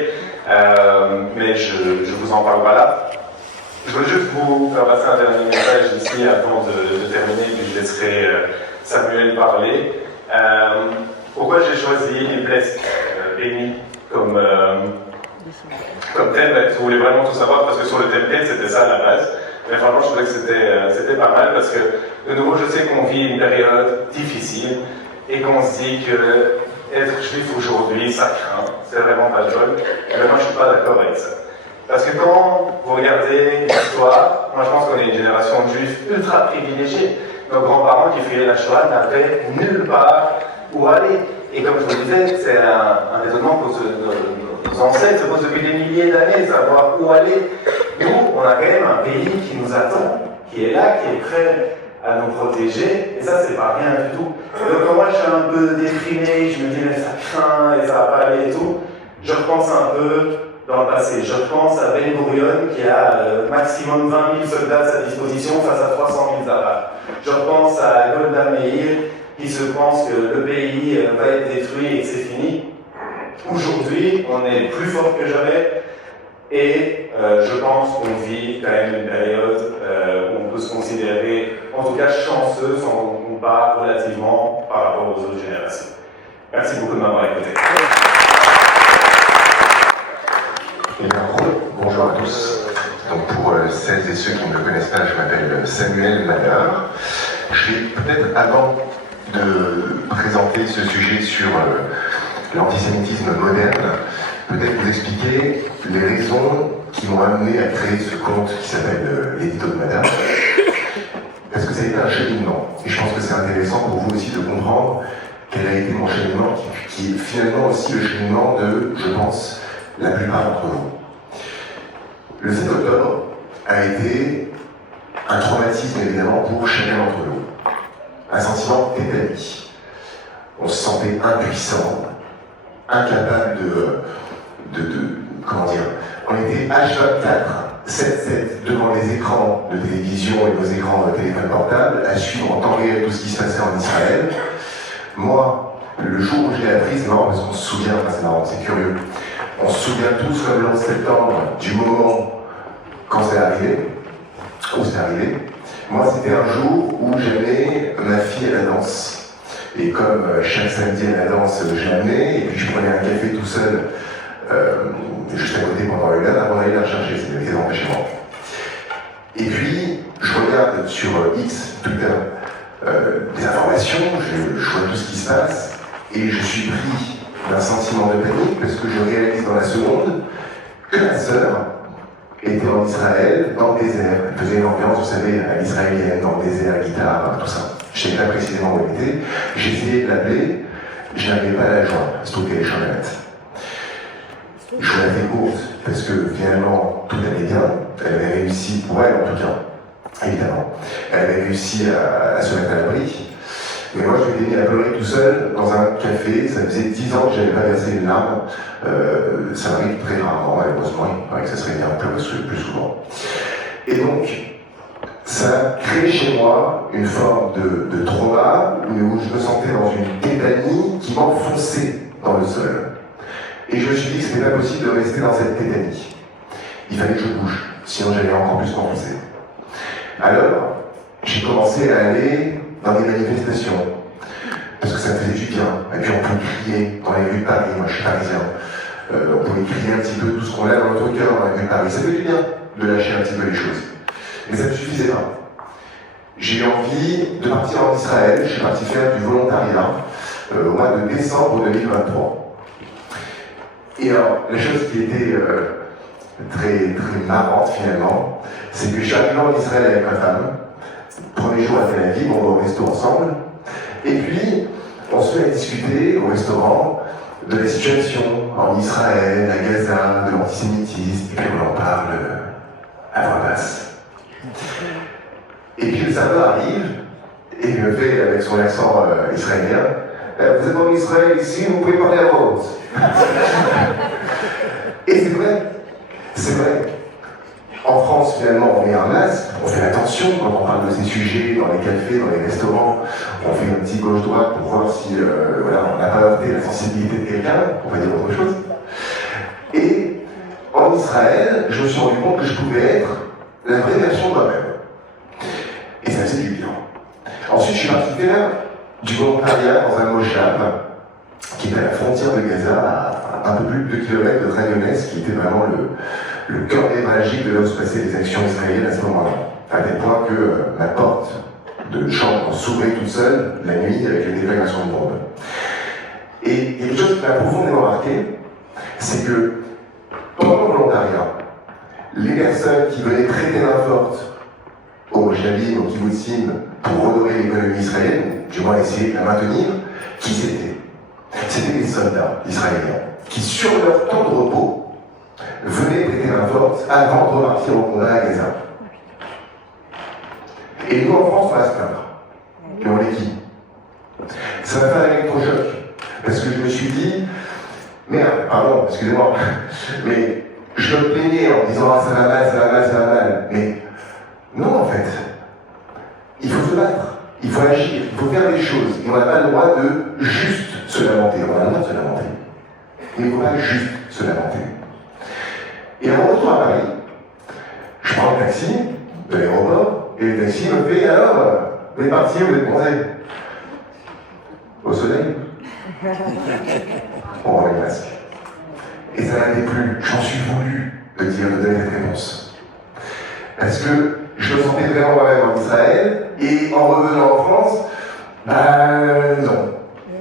mais je vous en parle pas là. Je veux juste vous faire passer un dernier message ici avant de terminer, puis je laisserai Samuel parler. Pourquoi j'ai choisi les Blessed bénis comme thème? Si vous voulez vraiment tout savoir, parce que sur le template, c'était ça à la base. Mais franchement, je trouvais que c'était pas mal parce que, de nouveau, je sais qu'on vit une période difficile et qu'on se dit que être juif aujourd'hui, ça craint. C'est vraiment pas drôle. Mais moi, je suis pas d'accord avec ça. Parce que quand vous regardez l'histoire, moi je pense qu'on est une génération de juifs ultra privilégiés. Nos grands-parents qui fuyaient la Shoah n'avaient nulle part où aller. Et comme je vous le disais, c'est un raisonnement que nos ancêtres se posent depuis des milliers d'années, savoir où aller. Nous, on a quand même un pays qui nous attend, qui est là, qui est prêt à nous protéger, et ça, c'est pas rien du tout. Donc, quand moi, je suis un peu déprimé, je me dis, mais ça craint, et ça va pas aller et tout, je repense un peu dans le passé. Je repense à Ben Gurion, qui a maximum 20 000 soldats à sa disposition face à 300 000 Arabes. Je repense à Golda Meir, qui se pense que le pays va être détruit et que c'est fini. Aujourd'hui, on est plus fort que jamais, et je pense qu'on vit quand même une période où on peut se considérer, en tout cas chanceux, si on compare relativement par rapport aux autres générations. Merci beaucoup de m'avoir écouté. Bonjour à tous. Donc pour celles et ceux qui ne me connaissent pas, je m'appelle Samuel Madar. Je vais peut-être, avant de présenter ce sujet sur l'antisémitisme moderne, peut-être vous expliquer les raisons qui m'ont amené à créer ce compte qui s'appelle l'édito de Madar. Parce que ça a été un cheminement. Et je pense que c'est intéressant pour vous aussi de comprendre quel a été mon cheminement, qui est finalement aussi le cheminement de, je pense, la plupart d'entre vous. Le 7 octobre a été un traumatisme évidemment pour chacun d'entre nous. Un sentiment établi. On se sentait impuissant, incapable comment dire, on était H24, 7-7 devant les écrans de télévision et nos écrans de téléphone portable, à suivre en temps réel tout ce qui se passait en Israël. Moi, le jour où je l'ai appris, c'est marrant parce qu'on se souvient, c'est marrant, c'est curieux. On se souvient tous comme le 11 septembre du moment quand c'est arrivé. où c'est arrivé. Moi, c'était un jour où j'amenais ma fille à la danse. Et comme chaque samedi à la danse, je l'amenais, et puis je prenais un café tout seul, juste à côté pendant une heure, avant d'aller la chercher, c'était très empêchement. Et puis, je regarde sur X, Twitter, des informations, je vois tout ce qui se passe, et je suis pris d'un sentiment de panique, parce que je réalise dans la seconde que ma sœur était en Israël, dans le désert. Elle faisait une ambiance, vous savez, à l'israélienne, dans le désert, guitare, tout ça. Je ne savais pas précisément où elle était. J'ai essayé de l'appeler, je n'arrivais pas à la joindre, c'était au téléchambrette. Je l'ai fait courte, parce que finalement, tout allait bien. Elle avait réussi, pour elle en tout cas, évidemment. Elle avait réussi à se mettre à l'abri. Mais moi, je m'étais mis à pleurer tout seul dans un café. Ça faisait 10 ans que je n'avais pas versé une larme. Ça m'arrive très rarement, malheureusement. Il paraît que ça serait bien de pleurer plus souvent. Et donc, ça a créé chez moi une forme de trauma où je me sentais dans une tétanie qui m'enfonçait dans le sol. Et je me suis dit que ce n'était pas possible de rester dans cette tétanie. Il fallait que je bouge, sinon j'allais encore plus m'enfoncer. Alors, j'ai commencé à aller dans des manifestations, parce que ça me faisait du bien. Et puis on pouvait crier dans les rues de Paris, moi je suis parisien. On pouvait crier un petit peu tout ce qu'on a dans notre cœur dans les rues de Paris. Ça fait du bien de lâcher un petit peu les choses. Mais ça ne me suffisait pas. J'ai eu envie de partir en Israël, je suis parti faire du volontariat au mois de décembre 2023. Et alors, la chose qui était très, très marrante finalement, c'est que je suis arrivé en Israël avec ma femme. Premier jour à Tel Aviv, on va au resto ensemble. Et puis, on se met à discuter au restaurant de la situation en Israël, à Gaza, de l'antisémitisme, et puis on en parle à voix basse. Et puis le serveur arrive, et il me fait avec son accent israélien, vous êtes en Israël ici, vous pouvez parler à voix haute. Et c'est vrai. En France, finalement, on met un masque, on fait attention quand on parle de ces sujets dans les cafés, dans les restaurants. On fait un petit gauche-droite pour voir si on n'a pas heurté la sensibilité de quelqu'un, on va dire autre chose. Et en Israël, je me suis rendu compte que je pouvais être la vraie version de moi-même. Et ça faisait du bien. Ensuite, je suis parti faire du volontariat dans un moshav qui était à la frontière de Gaza, à un peu plus de 2 km de Tragnonès, qui était vraiment le cœur névralgique de là où se passaient les actions israéliennes à ce moment-là. À tel point que ma porte de chambre s'ouvrait toute seule la nuit avec les déflagrations de bombes. Et il y a quelque chose qui m'a profondément marqué, c'est que pendant le volontariat, les personnes qui venaient traiter main forte au Jalim, au Kibbutzim, pour redorer l'économie israélienne, du moins essayer de la maintenir, qui c'était? C'était des soldats israéliens qui, sur leur temps de repos, venaient prêter main forte avant de repartir au combat à Gaza. Et nous, en France, on va se plaindre. Et on est qui? Ça m'a fait un électrochoc. Parce que je me suis dit, merde, pardon, excusez-moi, mais je me plaignais en disant ah, ça va mal, ça va mal, ça va mal. Mais non, en fait, il faut se battre, il faut agir, il faut faire des choses. Et on n'a pas le droit de juste se lamenter. On a le droit de se lamenter. Mais il ne faut pas juste se lamenter. Et en retour à Paris, je prends le taxi de l'aéroport, et le taxi me fait alors, vous êtes parti, vous êtes bronzé. Au soleil. On remet le masque. Et ça n'allait plus, j'en suis voulu de donner cette réponse. Parce que je me sentais vraiment moi-même en Israël, et en revenant en France, non,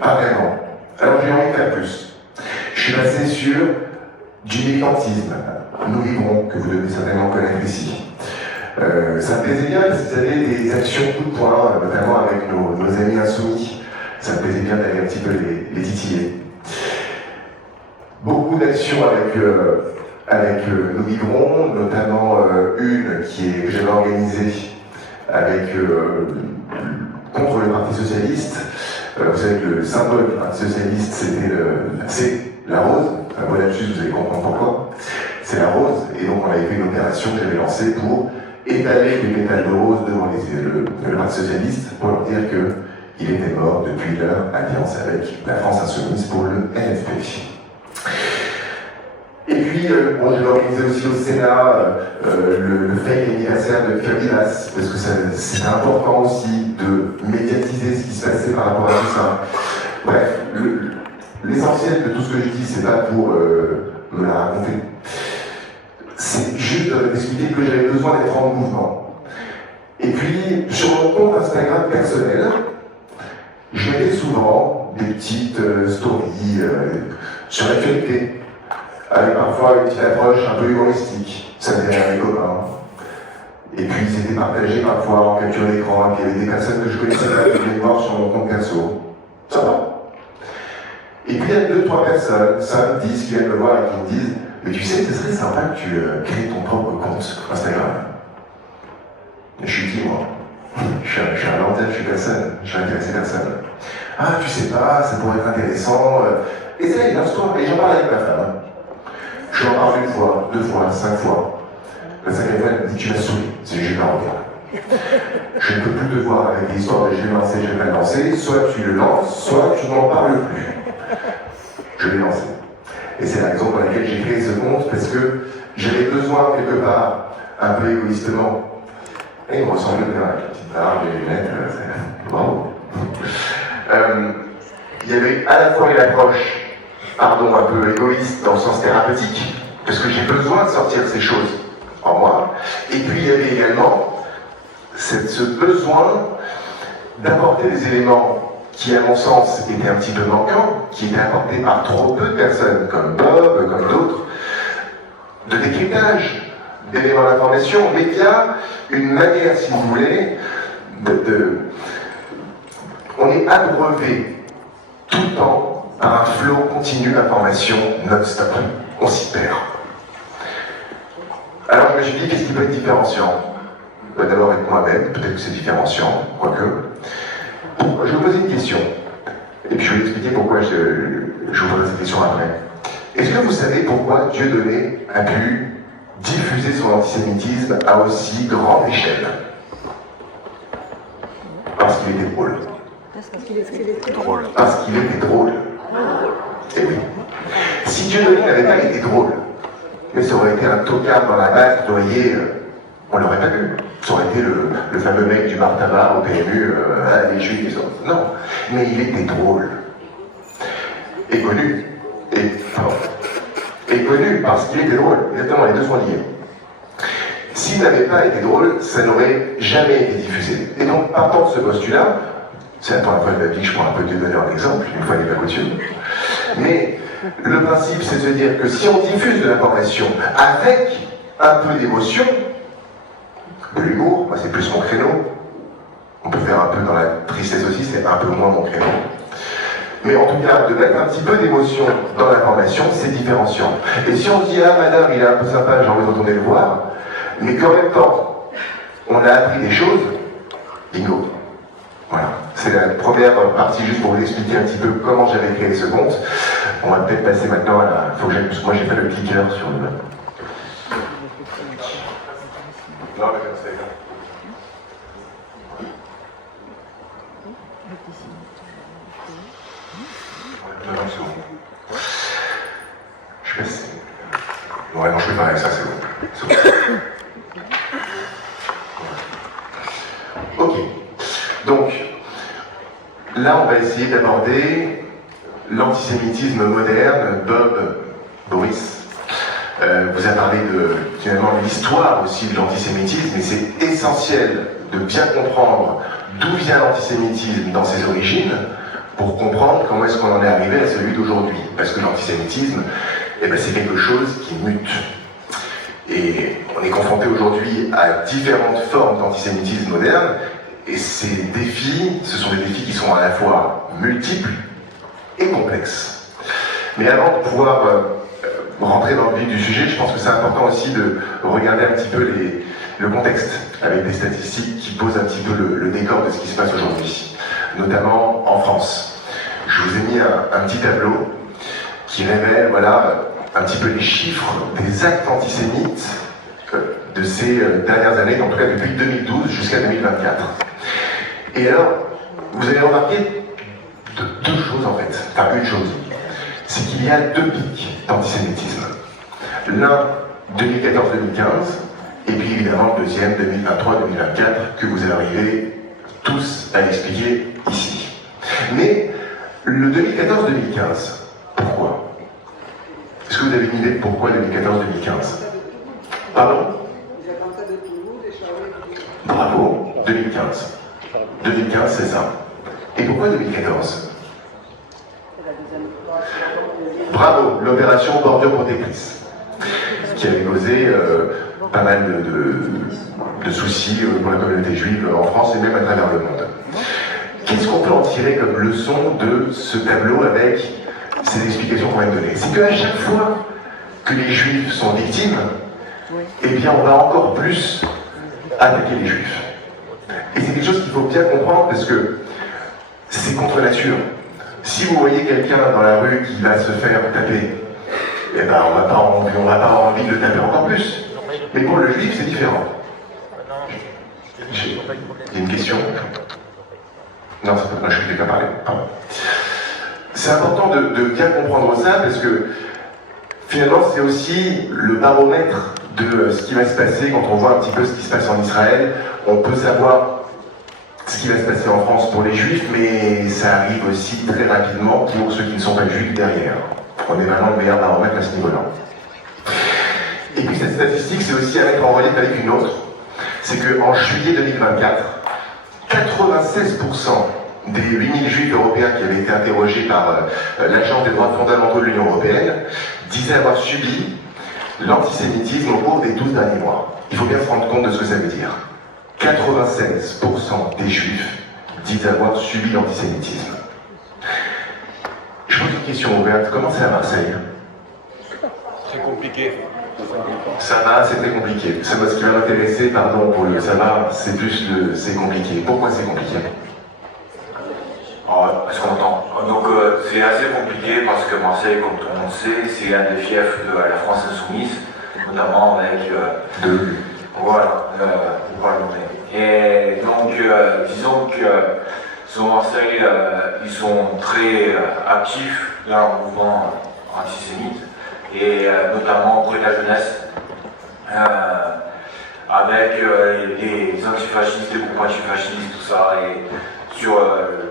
pas vraiment. Alors j'ai envie de faire plus. Je suis passé sur du militantisme. Nous vivrons, que vous devez certainement connaître ici. Ça me plaisait bien parce qu'ils avaient des actions coup de poing, notamment avec nos amis insoumis. Ça me plaisait bien d'aller un petit peu les titiller. Beaucoup d'actions avec Nous Vivrons, notamment une que j'avais organisée contre le Parti Socialiste. Vous savez que le symbole du Parti Socialiste, c'est la rose. Un bon lapsus, vous allez comprendre pourquoi. C'est la rose, et donc on avait fait une opération que j'avais lancée pour étaler les pétales de rose devant le Parti Socialiste pour leur dire qu'il était mort depuis leur alliance avec la France Insoumise pour le LFP. Et puis puis, bon, j'ai organisé aussi au Sénat le fake anniversaire de Kabilas, parce que c'est important aussi de médiatiser ce qui se passait par rapport à tout ça. Bref, l'essentiel de tout ce que je dis, c'est pas pour me la raconter. C'est juste d'expliquer que j'avais besoin d'être en mouvement. Et puis, sur mon compte Instagram personnel, je mettais souvent des petites stories sur l'actualité, avec parfois une petite approche un peu humoristique. Ça faisait rire les copains. Et puis, ils étaient partagés parfois en capture d'écran, et puis il y avait des personnes que je connaissais pas qui venaient voir sur mon compte perso. Ça va. Et puis, il y a 2-3 personnes, 5, 10 qui viennent me voir et qui me disent « Mais tu sais, ce serait sympa que tu crées ton propre compte Instagram. » Et je suis qui, moi? Je suis un lanterne, je suis personne, je suis intéressé personne. Ah, tu sais pas, ça pourrait être intéressant. Essaye, lance-toi. Et j'en parle avec ma femme. Je en parle 1 fois, 2 fois, 5 fois. La 5e fois, elle me dit tu m'as saoulé, c'est j'ai pas regardé. Je ne peux plus te voir avec l'histoire de je vais lancer, je vais pas le lancer. Soit tu le lances, soit tu n'en parles plus. Je l'ai lancé. Et c'est la raison pour laquelle j'ai créé ce compte, parce que j'avais besoin, quelque part, un peu égoïstement. Et il me ressemble bien, avec la petite barbe, les lunettes, c'est bravo. Il y avait à la fois une approche, un peu égoïste dans le sens thérapeutique, parce que j'ai besoin de sortir ces choses en moi, et puis il y avait également ce besoin d'apporter des éléments qui, à mon sens, étaient un petit peu manquants, qui étaient apportés par trop peu de personnes, comme Bob, comme d'autres, de décryptage d'éléments d'information, mais il y a une manière, si vous voulez, on est abreuvé tout le temps par un flot continu d'informations non-stop. On s'y perd. Alors je me suis dit, qu'est-ce qui peut être différenciant? D'abord être moi-même, peut-être que c'est différenciant, quoique. Je vais vous poser une question, et puis je vais expliquer pourquoi je vous poserai cette question après. Est-ce que vous savez pourquoi Dieudonné a pu diffuser son antisémitisme à aussi grande échelle? Parce qu'il était drôle. Parce qu'il était drôle. Et oui. Si Dieudonné n'avait pas été drôle, mais ça aurait été un tocard dans la base, vous voyez, on l'aurait pas vu. Ça aurait été le fameux mec du bar tabac au PMU, les juifs, les autres. Non. Mais il était drôle. Et connu. Et connu parce qu'il était drôle. Exactement, les deux sont liés. S'il n'avait pas été drôle, ça n'aurait jamais été diffusé. Et donc, partant de ce postulat, c'est la première fois de ma vie que je prends un peu de donner un exemple, une fois n'est pas coutume. Mais le principe, c'est de se dire que si on diffuse de l'information avec un peu d'émotion, de l'humour, moi c'est plus mon créneau. On peut faire un peu dans la tristesse aussi, c'est un peu moins mon créneau. Mais en tout cas, de mettre un petit peu d'émotion dans l'information, c'est différenciant. Et si on se dit, ah madame, il est un peu sympa, j'ai envie de retourner le voir, mais qu'en même temps, on a appris des choses, bingo. Voilà. C'est la première partie, juste pour vous expliquer un petit peu comment j'avais créé ce compte. On va peut-être passer maintenant à la... Faut que parce que moi j'ai fait le clicker sur le... Non, mais comme ça, je passe. Ouais, non, je peux pas avec ça, c'est bon. Ok. Donc, là, on va essayer d'aborder l'antisémitisme moderne. Boris, vous a parlé finalement de l'histoire aussi de l'antisémitisme, et c'est essentiel de bien comprendre d'où vient l'antisémitisme dans ses origines, pour comprendre comment est-ce qu'on en est arrivé à celui d'aujourd'hui. Parce que l'antisémitisme, c'est quelque chose qui mute. Et on est confronté aujourd'hui à différentes formes d'antisémitisme moderne, et ces défis, ce sont des défis qui sont à la fois multiples et complexes. Mais avant de pouvoir rentrer dans le vif du sujet, je pense que c'est important aussi de regarder un petit peu le contexte, avec des statistiques qui posent un petit peu le décor de ce qui se passe aujourd'hui, notamment en France. Je vous ai mis un petit tableau qui révèle, voilà, un petit peu les chiffres des actes antisémites de ces dernières années, en tout cas depuis 2012 jusqu'à 2024. Et alors, vous avez remarqué deux choses en fait, enfin une chose, c'est qu'il y a deux pics d'antisémitisme. L'un, 2014-2015, et puis évidemment le deuxième, 2023-2024, que vous arrivez tous à expliquer ici. Mais le 2014-2015, pourquoi? Est-ce que vous avez une idée de pourquoi 2014-2015? Pardon? Bravo, 2015. 2015, c'est ça. Et pourquoi 2014? Bravo, l'opération Bordure Protectrice, qui avait causé pas mal de soucis pour la communauté juive en France et même à travers le monde. Qu'est-ce qu'on peut en tirer comme leçon de ce tableau avec ces explications qu'on vient de donner? C'est qu'à chaque fois que les juifs sont victimes, eh bien on va encore plus attaquer les juifs. Et c'est quelque chose qu'il faut bien comprendre parce que c'est contre nature. Si vous voyez quelqu'un dans la rue qui va se faire taper, eh ben on va pas avoir envie de le taper encore plus. Mais pour le juif, c'est différent. Il y a une question? Non, c'est pas moi, je suis déjà parlé. C'est important de bien comprendre ça parce que finalement c'est aussi le baromètre de ce qui va se passer quand on voit un petit peu ce qui se passe en Israël. On peut savoir ce qui va se passer en France pour les juifs, mais ça arrive aussi très rapidement pour ceux qui ne sont pas juifs derrière. On est vraiment le meilleur baromètre à ce niveau-là. Et puis cette statistique, c'est aussi à mettre en relief avec une autre. C'est qu'en juillet 2024, 96% des 8000 juifs européens qui avaient été interrogés par l'Agence des droits fondamentaux de l'Union européenne disaient avoir subi l'antisémitisme au cours des 12 derniers mois. Il faut bien se rendre compte de ce que ça veut dire. 96% des juifs disent avoir subi l'antisémitisme. Je pose une question ouverte. Comment c'est à Marseille? Très compliqué. Ça va, c'est très compliqué. Ce qui va m'intéresser, pardon pour le ça va, c'est plus le c'est compliqué. Pourquoi c'est compliqué? Parce qu'on entend. Donc c'est assez compliqué parce que Marseille, comme tout le monde sait, c'est un des fiefs de la France insoumise, notamment avec voilà, pour pas le nommer. Et donc disons que sur Marseille, ils sont très actifs dans le mouvement antisémite et notamment auprès de la jeunesse. Avec des antifascistes, des groupes antifascistes, tout ça, et sur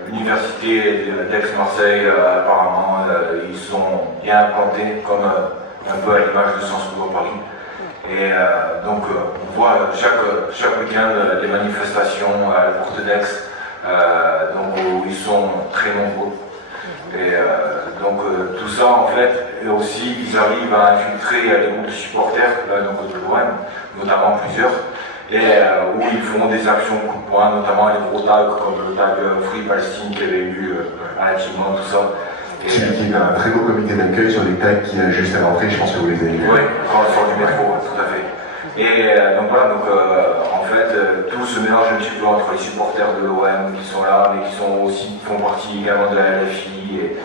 l'université d'Aix-Marseille, apparemment, ils sont bien implantés, comme un peu à l'image de Sciences Po à Paris. Et donc, on voit chaque week-end des manifestations à la porte d'Aix, donc où ils sont très nombreux. Et donc tout ça en fait, et aussi ils arrivent à infiltrer des groupes de supporters donc de l'OM, notamment plusieurs, et où ils font des actions coup de poing, notamment les gros tags comme le tag Free Palestine qui avait eu à Achievement, tout ça. Qui est un très beau comité d'accueil sur les tags qui est juste à l'entrée, je pense que vous les avez vus. Oui, quand on sort du métro, tout à fait. Et donc voilà, donc, en fait, tout se mélange un petit peu entre les supporters de l'OM qui sont là, mais qui font partie également de la LFI. Et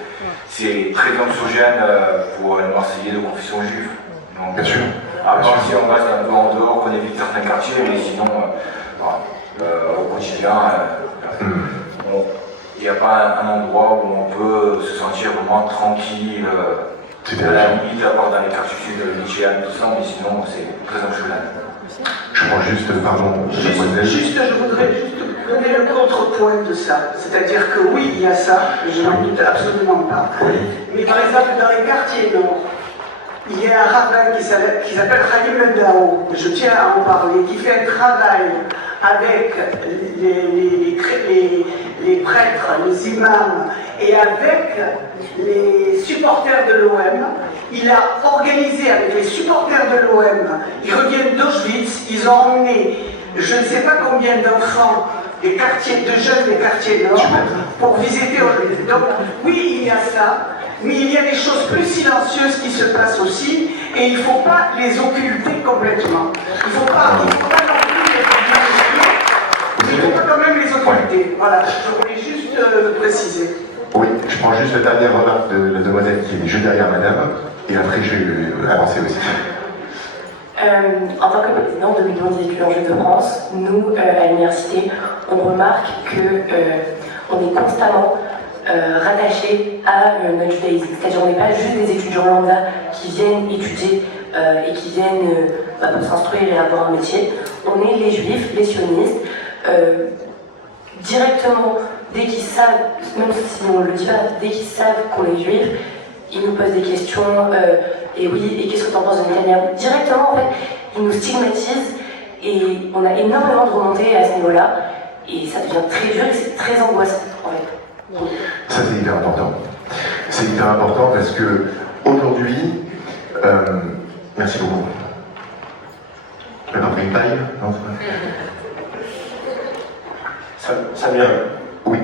c'est très anxiogène pour les Marseillais de confession juive. Donc, bien sûr. À part si on reste un peu en dehors, qu'on évite certains quartiers, mais sinon, au quotidien, il n'y a pas un endroit où on peut se sentir vraiment tranquille. À la limite, à part dans les quartiers sud de Michigan, tout ça, mais sinon c'est très anxiogène. Je prends juste, pardon, je voudrais juste donner le contrepoint de ça. C'est-à-dire que oui, il y a ça, je n'en doute absolument pas. Mais par exemple, dans les quartiers nord, il y a un rabbin qui s'appelle Khalim Mendao, je tiens à en parler, qui fait un travail avec les prêtres, les imams et avec les supporters de l'OM. Il a organisé avec les supporters de l'OM, ils reviennent d'Auschwitz, ils ont emmené je ne sais pas combien d'enfants des quartiers de jeunes des quartiers nord pour visiter Auschwitz. Donc oui, il y a ça, mais il y a des choses plus silencieuses qui se passent aussi et il ne faut pas les occulter complètement. Il ne faut pas non plus les il ne faut pas quand même les occulter. Voilà, je voulais juste préciser. Oui, je prends juste la dernière remarque de la demoiselle qui est juste derrière madame, et après je vais avancer aussi. En tant que présidente de l'Union des étudiants juifs de France, nous, à l'université, on remarque qu'on est constamment rattachés à notre judaïsme. C'est-à-dire qu'on n'est pas juste des étudiants lambda qui viennent étudier et qui viennent pour s'instruire et avoir un métier. On est les juifs, les sionistes, directement, dès qu'ils savent, même si on ne le dit pas, dès qu'ils savent qu'on est juifs, ils nous posent des questions, et oui, et qu'est-ce que tu en penses de Netanyahou? Directement, en fait, ils nous stigmatisent, et on a énormément de remontées à ce niveau-là, et ça devient très dur et c'est très angoissant, en fait. Ça, c'est hyper important. C'est hyper important parce que aujourd'hui, merci beaucoup. Tu n'as pas pris une paille? Non, Ça vient. Oui,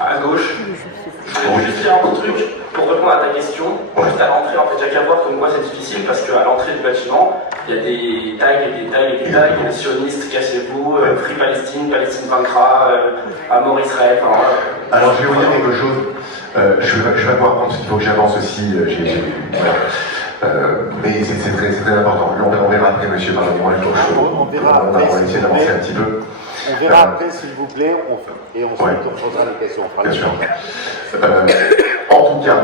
à gauche. Je voulais juste dire un petit truc pour répondre à ta question. Juste à l'entrée, en fait, j'ai qu'à voir comme quoi c'est difficile parce qu'à l'entrée du bâtiment, il y a des tags et des tags et des tags, les sionistes, cachez-vous, Free Palestine, Palestine vaincra, Amour Israël. Alors je vais vous dire quelque chose. Je vais pouvoir prendre parce qu'il faut que j'avance aussi. Mais c'est très important. On verra après, monsieur, pardonnez-moi, on va essayer d'avancer un petit peu. On verra après, s'il vous plaît, et on posera des questions. Bien sûr. En tout cas,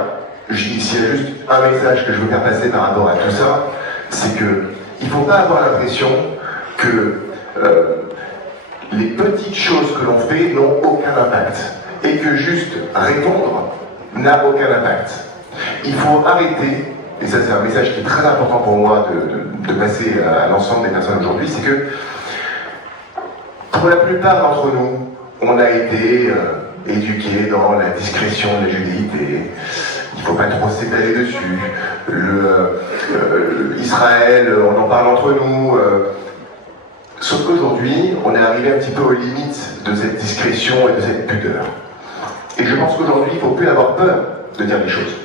s'il y a juste un message que je veux faire passer par rapport à tout ça, c'est que il ne faut pas avoir l'impression que les petites choses que l'on fait n'ont aucun impact et que juste répondre n'a aucun impact. Il faut arrêter, et ça c'est un message qui est très important pour moi de passer à l'ensemble des personnes aujourd'hui, c'est que pour la plupart d'entre nous, on a été éduqués dans la discrétion de la judéité. Il ne faut pas trop s'étaler dessus. Israël, on en parle entre nous. Sauf qu'aujourd'hui, on est arrivé un petit peu aux limites de cette discrétion et de cette pudeur. Et je pense qu'aujourd'hui, il ne faut plus avoir peur de dire les choses.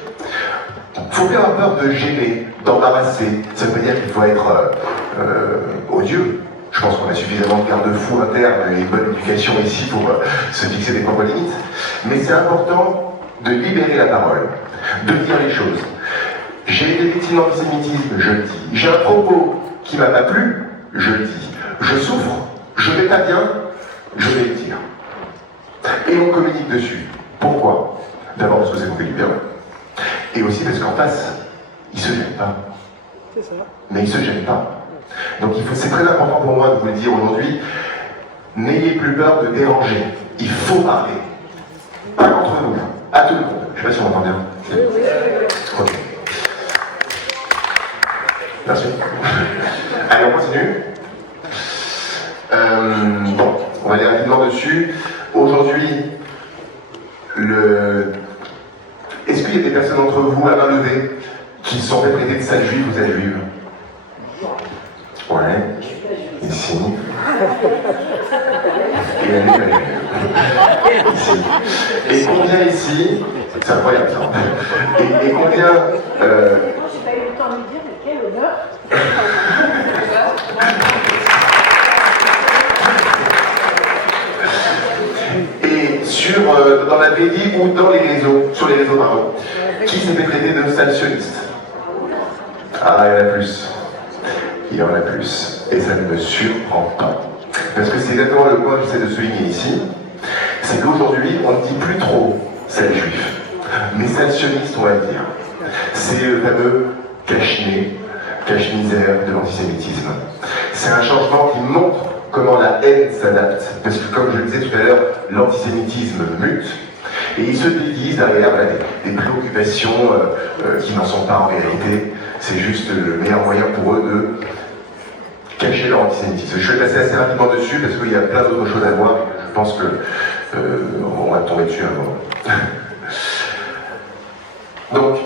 Il ne faut plus avoir peur de gêner, d'embarrasser. Ça veut dire qu'il faut être odieux. Je pense qu'on a suffisamment de garde-fous internes et une bonne éducation ici pour se fixer des propres limites. Mais c'est important de libérer la parole, de dire les choses. J'ai été victime d'antisémitisme, je le dis. J'ai un propos qui ne m'a pas plu, je le dis. Je souffre, je ne vais pas bien, je vais le dire. Et on communique dessus. Pourquoi? D'abord parce que ça nous fait du bien. Et aussi parce qu'en face, ils ne se gênent pas. C'est ça. Mais ils ne se gênent pas. Donc c'est très important pour moi de vous le dire aujourd'hui, n'ayez plus peur de déranger. Il faut parler. Pas contre nous, à tout le monde. Je ne sais pas si on m'entend bien. Ok. Merci. Allez, on continue. Bon, on va aller rapidement dessus. Aujourd'hui, est-ce qu'il y a des personnes d'entre vous à main levée qui se sont fait traiter de sale juive ou sale juive? Ouais, ici. Et combien ici, c'est incroyable ça, et combien... J'ai pas eu le temps de lui dire, mais quel honneur. Et dans la VD ou dans les réseaux, sur les réseaux, pardon, qui s'est fait traiter de sale sioniste? Ah, il y en a plus. Il y en a plus. Et ça ne me surprend pas. Parce que c'est exactement le point que j'essaie de souligner ici. C'est qu'aujourd'hui, on ne dit plus trop sale juif. Mais sale sioniste, on va le dire. C'est le fameux cache-misère de l'antisémitisme. C'est un changement qui montre comment la haine s'adapte. Parce que comme je le disais tout à l'heure, l'antisémitisme mute. Et ils se déguisent derrière des préoccupations qui n'en sont pas en vérité. C'est juste le meilleur moyen pour eux de cacher leur antisémitisme. Je vais passer assez rapidement dessus parce qu'il y a plein d'autres choses à voir. Je pense qu'on va tomber dessus un moment. Donc,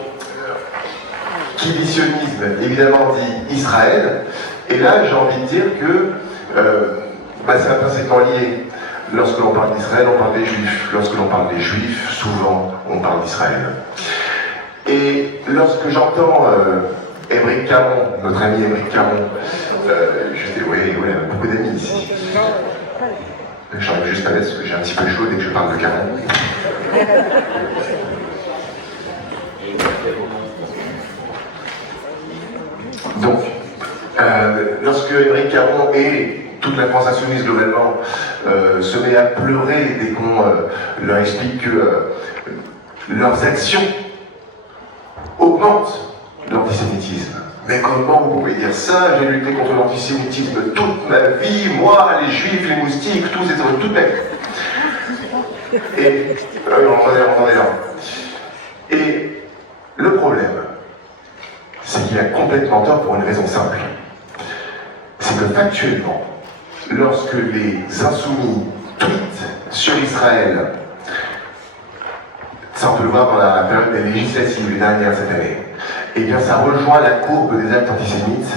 qui dit sionisme, évidemment dit Israël. Et là, j'ai envie de dire que c'est intrinsèquement lié. Lorsque l'on parle d'Israël, on parle des Juifs. Lorsque l'on parle des Juifs, souvent, on parle d'Israël. Et lorsque j'entends Émeric Caron, notre ami Émeric Caron, je dis, oui, on a beaucoup d'amis ici. J'arrive juste à mettre parce que j'ai un petit peu chaud dès que je parle de Caron. Donc, lorsque Émeric Caron et toute la France insoumise globalement se met à pleurer dès qu'on leur explique que leurs actions augmentent l'antisémitisme, mais comment vous pouvez dire ça? J'ai lutté contre l'antisémitisme toute ma vie, moi, les juifs, les moustiques, tous, toute ma vie. Et, entendez là. Et le problème, c'est qu'il a complètement tort pour une raison simple. C'est que factuellement, lorsque les insoumis tweetent sur Israël, ça on peut le voir dans la période des législatives, les dernières cette année, eh bien ça rejoint la courbe des actes antisémites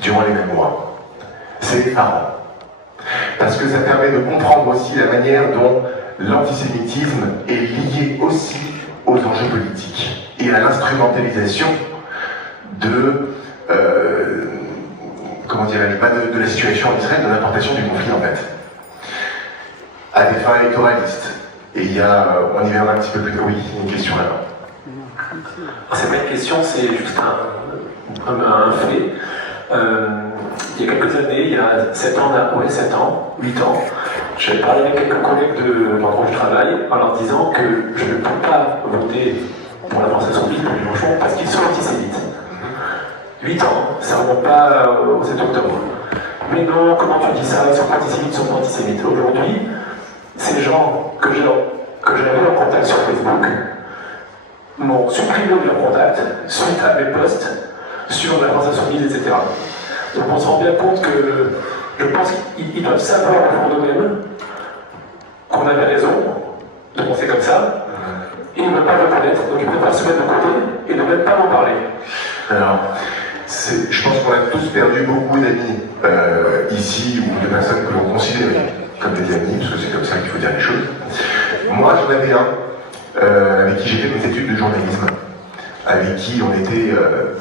durant les mêmes mois. C'est effarant. Parce que ça permet de comprendre aussi la manière dont l'antisémitisme est lié aussi aux enjeux politiques et à l'instrumentalisation de, de la situation en Israël, de l'importation du conflit en fait, à des fins électoralistes. Et il y a, on y verra un petit peu plus tard, oui, une question là-bas. C'est pas une question, c'est juste un fait. Il y a quelques années, il y a 7 ans, 8 ans, j'avais parlé avec quelques collègues de l'endroit où je travaille en leur disant que je ne peux pas voter pour la France Insoumise, pour Mélenchon, parce qu'ils sont antisémites. 8 ans, ça ne remonte pas au 7 octobre. Mais non, comment tu dis ça? Ils sont pas antisémites, ils sont pas antisémites. Aujourd'hui, ces gens que j'avais en contact sur Facebook m'ont supprimé de leur contact suite à mes posts sur la France Insoumise, etc. Donc on se rend bien compte que je pense qu'ils doivent savoir au fond d'eux-mêmes qu'on avait raison de penser comme ça, et ils ne veulent pas le connaître, donc ils préfèrent se mettre de côté et ne même pas m'en parler. Alors, je pense qu'on a tous perdu beaucoup d'amis ici, ou de personnes que l'on considérait comme des amis, parce que c'est comme ça qu'il faut dire les choses. Moi, j'en avais un avec qui j'ai fait mes études de journalisme, avec qui on était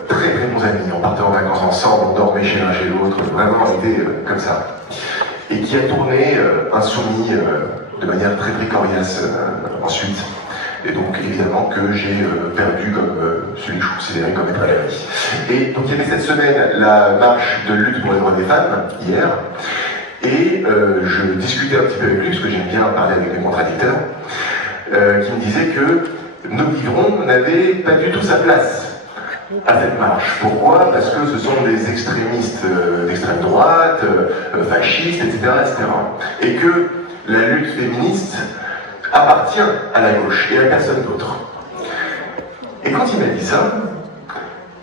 très très bons amis, on partait en vacances ensemble, on dormait chez l'un chez l'autre, vraiment on était comme ça. Et qui a tourné insoumis de manière très très coriace ensuite. Et donc évidemment que j'ai perdu comme celui que je considérais comme être un ami. Et donc il y avait cette semaine la marche de lutte pour les droits des femmes, hier, et je discutais un petit peu avec lui, parce que j'aime bien parler avec mes contradicteurs, qui me disait que nos livrons n'avaient pas du tout sa place à cette marche. Pourquoi? Parce que ce sont des extrémistes d'extrême droite, fascistes, etc., etc. Et que la lutte féministe appartient à la gauche et à personne d'autre. Et quand il m'a dit ça,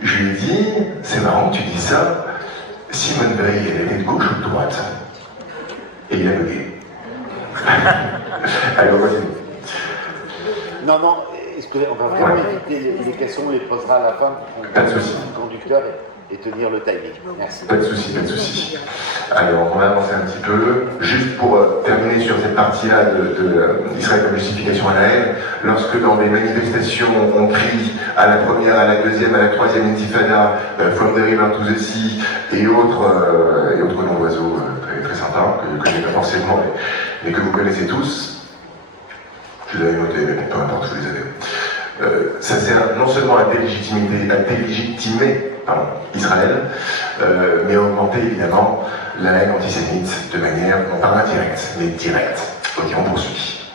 je lui ai dit, c'est marrant que tu dis ça, Simone Veil, elle était de gauche ou de droite? Et il a bugué. Alors, vas-y. Non, excusez, on va vraiment éviter les questions, on les posera à la fin pour pas de souci. le conducteur et tenir le timing. Merci. Pas de souci, pas de souci. Alors, on va avancer un petit peu. Juste pour terminer sur cette partie-là d'Israël comme justification à la haine, lorsque dans des manifestations on crie à la première, à la deuxième, à la troisième intifada, From the River to the Sea et autres noms d'oiseaux très, très sympas, que je n'ai pas forcément, mais que vous connaissez tous, je les avais notés, mais peu importe, vous les avez. Ça sert non seulement à délégitimer Israël, mais à augmenter évidemment la haine antisémite de manière non pas indirecte, mais directe. Ok, on poursuit.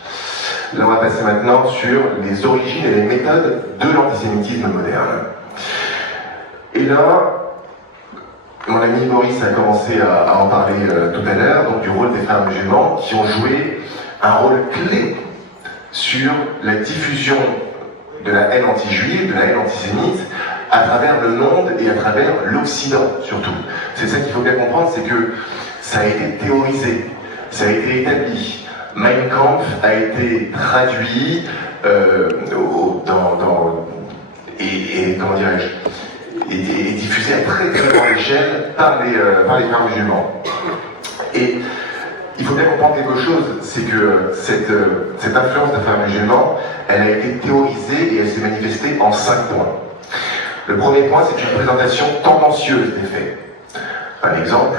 Là, on va passer maintenant sur les origines et les méthodes de l'antisémitisme moderne. Et là, mon ami Boris a commencé à en parler tout à l'heure, donc du rôle des frères musulmans qui ont joué un rôle clé sur la diffusion de la haine anti-juive, de la haine antisémite, à travers le monde et à travers l'Occident surtout. C'est ça qu'il faut bien comprendre, c'est que ça a été théorisé, ça a été établi. Mein Kampf a été traduit et diffusé à très très grande échelle par les frères musulmans. Et il faut bien comprendre quelque chose, c'est que cette influence des frères musulmans, elle a été théorisée et elle s'est manifestée en 5 points. Le premier point, c'est une présentation tendancieuse des faits. Un exemple,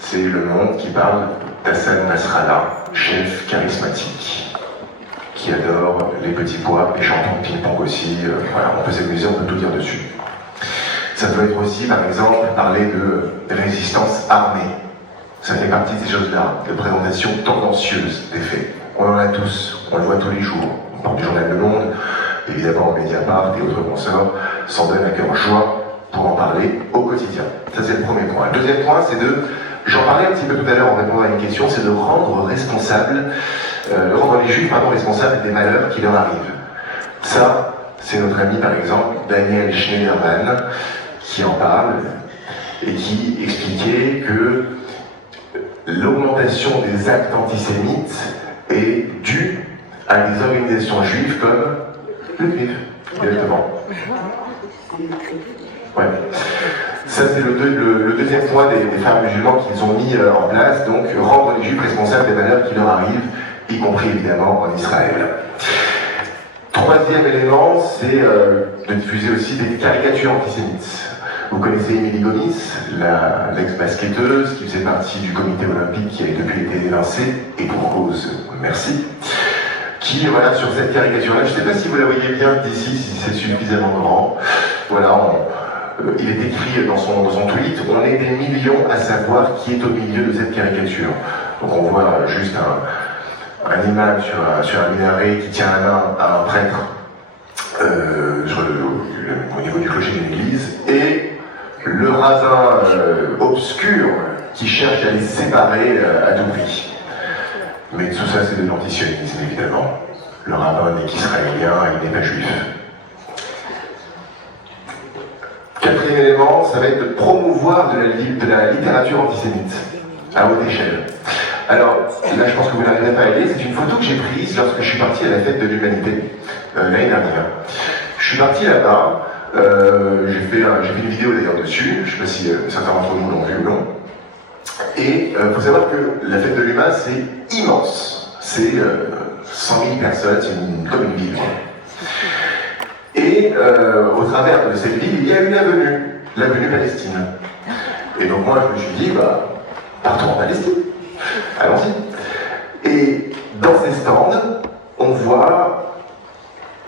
c'est Le Monde qui parle d'Hassan Nasrallah, chef charismatique, qui adore les petits pois et chante en ping-pong aussi. Voilà, on peut s'amuser, on peut tout dire dessus. Ça peut être aussi, par exemple, parler de résistance armée. Ça fait partie de ces choses-là, de présentation tendancieuse des faits. On en a tous, on le voit tous les jours. On parle du journal Le Monde, évidemment Mediapart et autres consorts s'en donnent à cœur joie pour en parler au quotidien. Ça, c'est le premier point. Le deuxième point, c'est de, j'en parlais un petit peu tout à l'heure en répondant à une question, c'est de rendre les Juifs responsables des malheurs qui leur arrivent. Ça, c'est notre ami, par exemple, Daniel Schneiderman, qui en parle et qui expliquait que l'augmentation des actes antisémites est due à des organisations juives comme le CNIF, directement. Ouais. Ça, c'est le deuxième point des frères musulmans qu'ils ont mis en place, donc rendre les Juifs responsables des malheurs qui leur arrivent, y compris évidemment en Israël. Troisième élément, c'est de diffuser aussi des caricatures antisémites. Vous connaissez Émilie Gomis, l'ex-basketteuse qui faisait partie du comité olympique qui a depuis été évincé, et pour cause, merci. Qui, voilà, sur cette caricature-là, je ne sais pas si vous la voyez bien d'ici, si c'est suffisamment grand. Voilà, il est écrit dans son tweet, on est des millions à savoir qui est au milieu de cette caricature. Donc on voit juste un imam sur un minaret qui tient la main à un prêtre au niveau du clocher d'une église, et le rabbin obscur qui cherche à les séparer à tout prix. Mais tout ça, c'est de l'antisionisme, évidemment. Le rabbin n'est qu'israélien, il n'est pas juif. Quatrième élément, ça va être de promouvoir de la littérature antisémite à haute échelle. Alors, là, je pense que vous n'arriverez pas à aider, c'est une photo que j'ai prise lorsque je suis parti à la fête de l'humanité, l'année dernière. Je suis parti là-bas, j'ai fait une vidéo d'ailleurs dessus, je ne sais pas si certains d'entre vous l'ont vu ou non. Et il faut savoir que la fête de l'humain, c'est immense. C'est 100 000 personnes, c'est comme une ville. Et au travers de cette ville, il y a une avenue, l'avenue Palestine. Et donc moi, je me suis dit, partons en Palestine. Allons-y. Et dans ces stands, on voit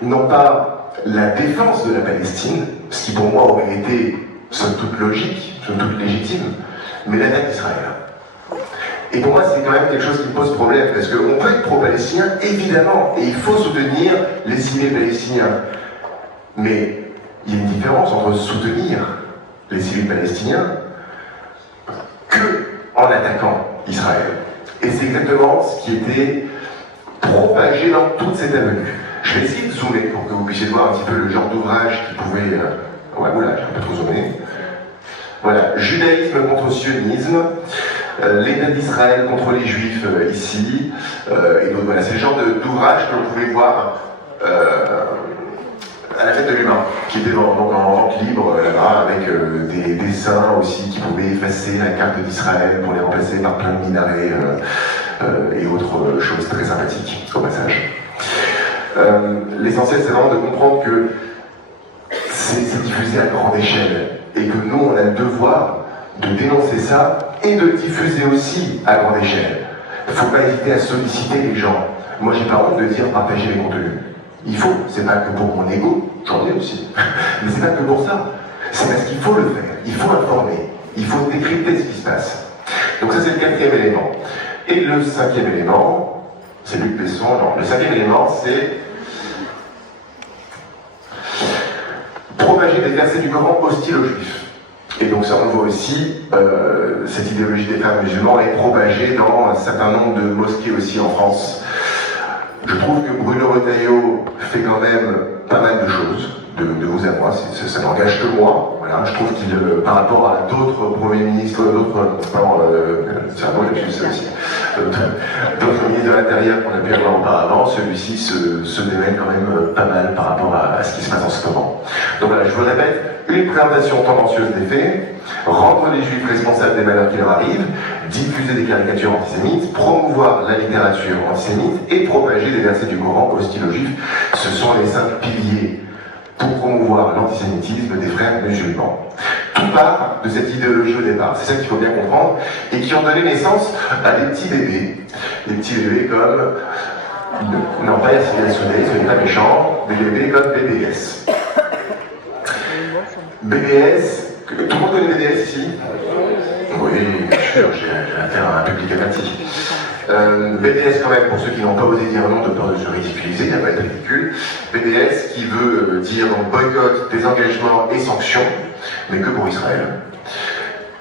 non pas la défense de la Palestine, ce qui pour moi aurait été somme toute logique, somme toute légitime, mais l'attaque d'Israël. Et pour moi, c'est quand même quelque chose qui me pose problème, parce qu'on peut être pro-palestinien, évidemment, et il faut soutenir les civils palestiniens. Mais il y a une différence entre soutenir les civils palestiniens que en attaquant Israël. Et c'est exactement ce qui était propagé dans toute cette avenue. Je vais essayer de zoomer pour que vous puissiez voir un petit peu le genre d'ouvrage qui pouvait... Ouais, voilà, j'ai un peu trop zoomé. Voilà, judaïsme contre sionisme, l'État d'Israël contre les Juifs ici, et donc voilà, c'est le genre d'ouvrage que vous pouvez voir à la fête de l'humain, qui était en vente libre là-bas, avec des dessins aussi qui pouvaient effacer la carte d'Israël pour les remplacer par plein de minarets et autres choses très sympathiques au passage. L'essentiel, c'est vraiment de comprendre que c'est diffusé à grande échelle et que nous, on a le devoir de dénoncer ça et de le diffuser aussi à grande échelle. Il ne faut pas hésiter à solliciter les gens. Moi, j'ai pas honte de dire partager les contenus. Il faut, c'est pas que pour mon ego, j'en ai aussi, mais c'est pas que pour ça. C'est parce qu'il faut le faire, il faut informer, il faut décrypter ce qui se passe. Donc ça, c'est le quatrième élément. Et le cinquième élément, c'est Luc Besson, non, le cinquième élément, c'est propager des versets du Coran hostiles aux Juifs. Et donc ça, on voit aussi, cette idéologie des frères musulmans est propagée dans un certain nombre de mosquées aussi en France. Je trouve que Bruno Retailleau fait quand même pas mal de choses, de vous à moi, ça n'engage que moi. Voilà, je trouve qu'il, par rapport à d'autres premiers ministres, c'est un bon lapsus aussi, d'autres ministres de l'Intérieur qu'on a pu avoir auparavant, celui-ci se démène quand même pas mal par rapport à ce qui se passe en ce moment. Donc voilà, je vous répète, une présentation tendancieuse des faits, rendre les Juifs responsables des malheurs qui leur arrivent, diffuser des caricatures antisémites, promouvoir la littérature antisémite et propager des versets du Coran hostiles aux Juifs. Ce sont les 5 piliers pour promouvoir l'antisémitisme des frères musulmans. Tout part de cette idéologie au départ, c'est ça qu'il faut bien comprendre, et qui ont donné naissance à des petits bébés comme, non pas Yassine El-Souné, ce n'est pas méchant, des bébés comme BDS. BDS, tout le monde connaît BDS ici? Oui, bien sûr, j'ai affaire à un public averti. BDS quand même, pour ceux qui n'ont pas osé dire non de peur de se ridiculiser, il n'y a pas de ridicule. BDS qui veut dire donc boycott, désengagement et sanctions. mais que pour Israël.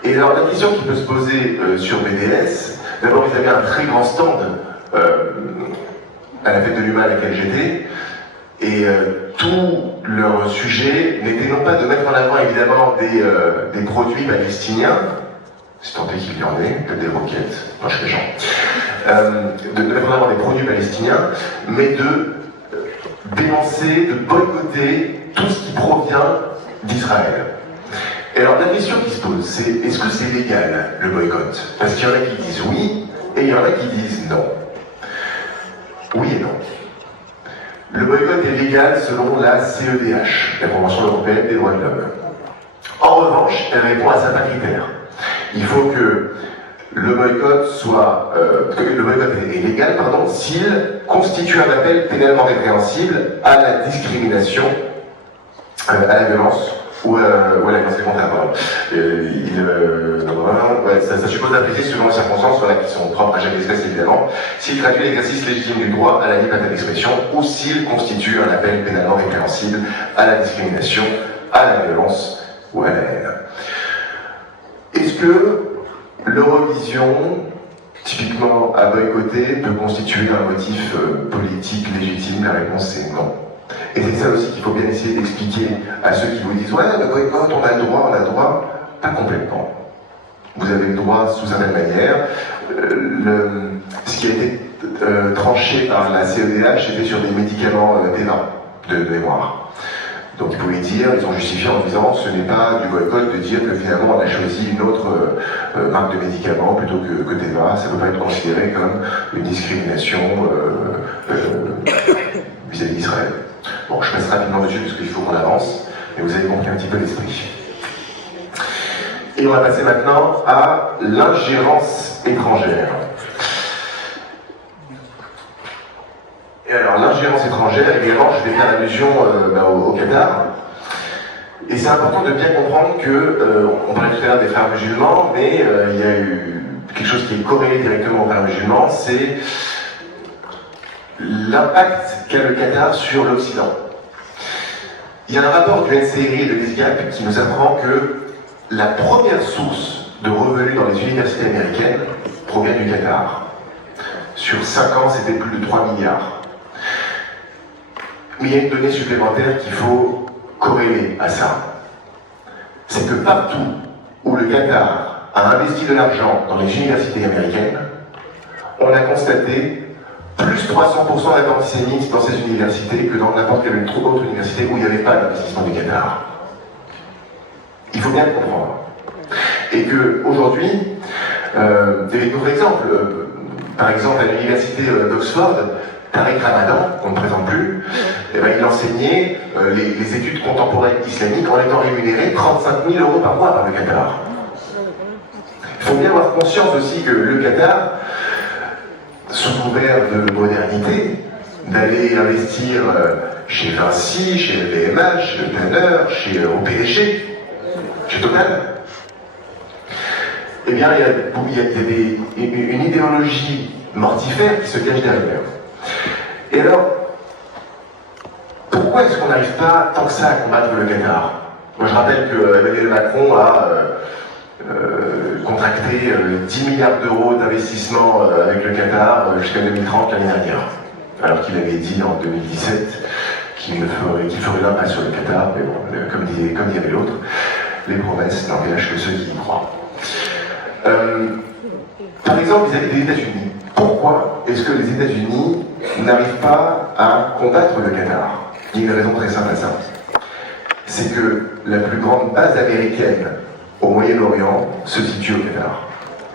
Et alors la question qui peut se poser sur BDS, d'abord ils avaient un très grand stand à la fête de l'humain à laquelle j'étais, et tout leur sujet n'était non pas de mettre en avant évidemment des produits palestiniens, c'est tant est qu'il y en ait, peut-être des roquettes, non je fais genre, de mettre en avant des produits palestiniens, mais de dénoncer, de boycotter tout ce qui provient d'Israël. Et alors la question qui se pose, c'est est-ce que c'est légal le boycott? Parce qu'il y en a qui disent oui, et il y en a qui disent non. Oui et non. Le boycott est légal selon la CEDH, la Convention européenne des droits de l'homme. En revanche, elle répond à certains critères. Il faut que le boycott soit, est légal, s'il constitue un appel pénalement répréhensible à la discrimination, à la violence ou à la violence contraire. Ça suppose d'appliquer selon les circonstances qui sont propres à chaque espèce évidemment, s'il traduit l'exercice légitime du droit à la liberté d'expression ou s'il constitue un appel pénalement répréhensible à la discrimination, à la violence ou à la haine. Est-ce que l'Eurovision, typiquement à boycotter, peut constituer un motif politique légitime? La réponse est non. Et c'est ça aussi qu'il faut bien essayer d'expliquer à ceux qui vous disent « Ouais, le boycott, on a le droit. » Pas complètement. Vous avez le droit sous certaines manières. Ce qui a été tranché par la CEDH, c'était sur des médicaments Teva, de mémoire. Donc ils pouvaient dire, ils ont justifié en disant ce n'est pas du boycott de dire que finalement on a choisi une autre marque de médicaments plutôt que Teva, ça ne peut pas être considéré comme une discrimination vis-à-vis d'Israël. Bon, je passe rapidement dessus parce qu'il faut qu'on avance, mais vous avez compris un petit peu l'esprit. Et on va passer maintenant à l'ingérence étrangère. Et alors, l'ingérence étrangère, également, je vais faire allusion au Qatar. Et c'est important de bien comprendre que, on parlait tout à l'heure des frères musulmans, mais il y a eu quelque chose qui est corrélé directement aux frères musulmans, c'est l'impact qu'a le Qatar sur l'Occident. Il y a un rapport du NCRI et de l'ISGAP qui nous apprend que la première source de revenus dans les universités américaines provient du Qatar. Sur 5 ans, c'était plus de 3 milliards. Mais il y a une donnée supplémentaire qu'il faut corréler à ça. C'est que partout où le Qatar a investi de l'argent dans les universités américaines, on a constaté plus 300% d'antisémitisme dans ces universités que dans n'importe quelle autre université où il n'y avait pas d'investissement du Qatar. Il faut bien le comprendre. Et qu'aujourd'hui, il y avait d'autres exemples. Par exemple, à l'université d'Oxford, Tariq Ramadan, qu'on ne présente plus, il enseignait les études contemporaines islamiques en étant rémunéré 35 000 € par mois par le Qatar. Il faut bien avoir conscience aussi que le Qatar, sous couvert de modernité, d'aller investir chez Vinci, chez LVMH, chez Tanner, chez OPG, chez Total, eh bien, il y a une idéologie mortifère qui se cache derrière. Et alors, pourquoi est-ce qu'on n'arrive pas tant que ça à combattre le Qatar? Moi, je rappelle que Emmanuel Macron a contracté 10 milliards d'euros d'investissement avec le Qatar jusqu'à 2030 l'année dernière. Alors qu'il avait dit en 2017 qu'il ferait l'impasse sur le Qatar, mais bon, comme dirait l'autre, les promesses n'empêchent que ceux qui y croient. Par exemple, vis-à-vis des États-Unis, pourquoi est-ce que les États-Unis n'arrivent pas à combattre le Qatar? Il y a une raison très simple à ça. C'est que la plus grande base américaine au Moyen-Orient se situe au Qatar.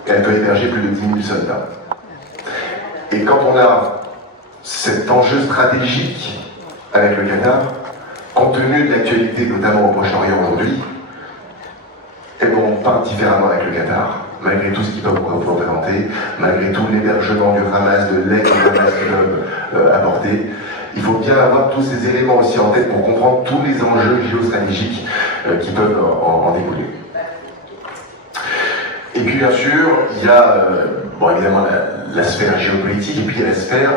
Elle peut héberger plus de 10 000 soldats. Et quand on a cet enjeu stratégique avec le Qatar, compte tenu de l'actualité, notamment au Proche-Orient aujourd'hui, eh bien, on part différemment avec le Qatar, malgré tout ce qu'ils peuvent vous représenter, malgré tout l'hébergement du Hamas, de l'aide du Hamas qu'ils peuvent apporter. Il faut bien avoir tous ces éléments aussi en tête pour comprendre tous les enjeux géostratégiques qui peuvent en découler. Et puis bien sûr, il y a évidemment la sphère géopolitique et puis il y a la sphère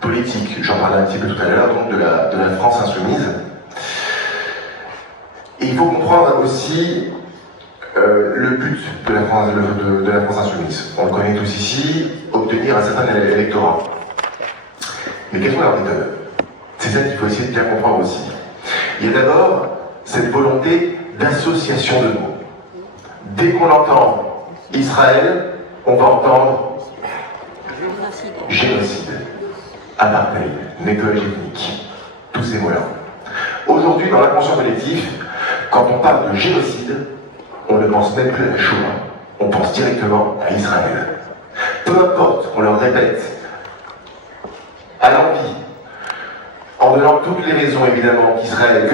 politique. J'en parlais un petit peu tout à l'heure, donc de la France insoumise. Et il faut comprendre aussi le but de la France Insoumise. On le connaît tous ici, obtenir un certain électorat. Mais quelles sont leurs méthodes? C'est ça qu'il faut essayer de bien comprendre aussi. Il y a d'abord cette volonté d'association de mots. Dès qu'on entend Israël, on va entendre génocide, apartheid, nettoyage ethnique, tous ces mots-là. Aujourd'hui, dans l'inconscient collectif, quand on parle de génocide, on ne pense même plus à la Shoah, on pense directement à Israël. Peu importe, on leur répète, à l'envie, en donnant toutes les raisons évidemment qu'Israël ne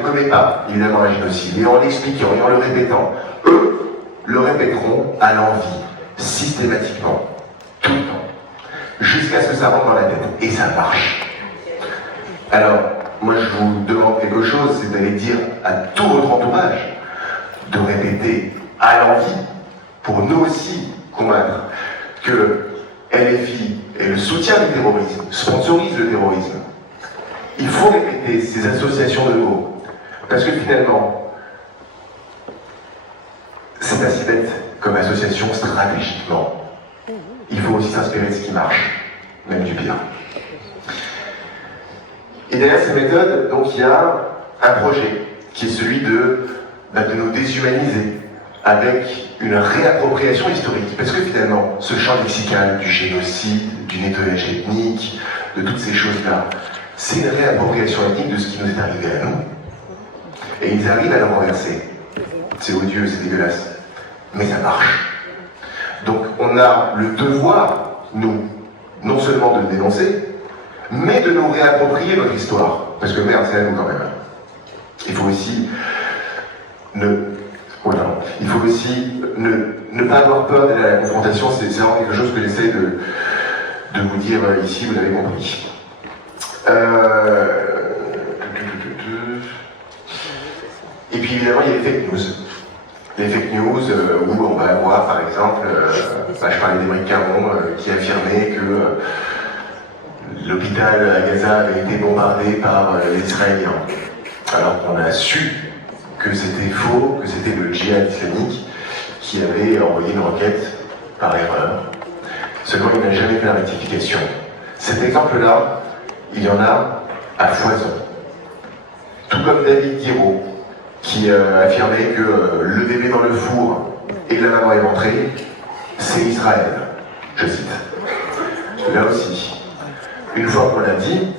commet pas évidemment un génocide, et en l'expliquant et en le répétant, eux le répéteront à l'envie, systématiquement, tout le temps, jusqu'à ce que ça rentre dans la tête, et ça marche. Alors, moi je vous demande quelque chose, c'est d'aller dire à tout votre entourage de répéter à l'envie, pour nous aussi convaincre que LFI et le soutien du terrorisme sponsorise le terrorisme. Il faut répéter ces associations de mots, parce que finalement, c'est pas si bête comme association stratégiquement. Il faut aussi s'inspirer de ce qui marche, même du pire. Et derrière ces méthodes, donc il y a un projet qui est celui de nous déshumaniser avec une réappropriation historique. Parce que finalement, ce champ lexical du génocide, du nettoyage ethnique, de toutes ces choses-là, c'est une réappropriation ethnique de ce qui nous est arrivé à nous. Et ils arrivent à le renverser. C'est odieux, c'est dégueulasse. Mais ça marche. Donc on a le devoir, nous, non seulement de le dénoncer, mais de nous réapproprier notre histoire. Parce que merde, c'est à nous quand même. Il faut aussi ne pas avoir peur d'aller à la confrontation. C'est vraiment quelque chose que j'essaie de vous dire ici, vous l'avez compris. Et puis évidemment, il y a les fake news. Les fake news où on va avoir, par exemple, je parlais d'Émeric Caron qui affirmait que l'hôpital à Gaza avait été bombardé par les Israéliens. Alors qu'on a su que c'était faux, que c'était le djihad islamique qui avait envoyé une requête par erreur. Seulement, il n'a jamais fait la rectification. Cet exemple-là, il y en a à foison. Tout comme David Guiraud, qui affirmait que le bébé dans le four et que la maman éventrée, c'est Israël. Je cite. Là aussi, une fois qu'on l'a dit,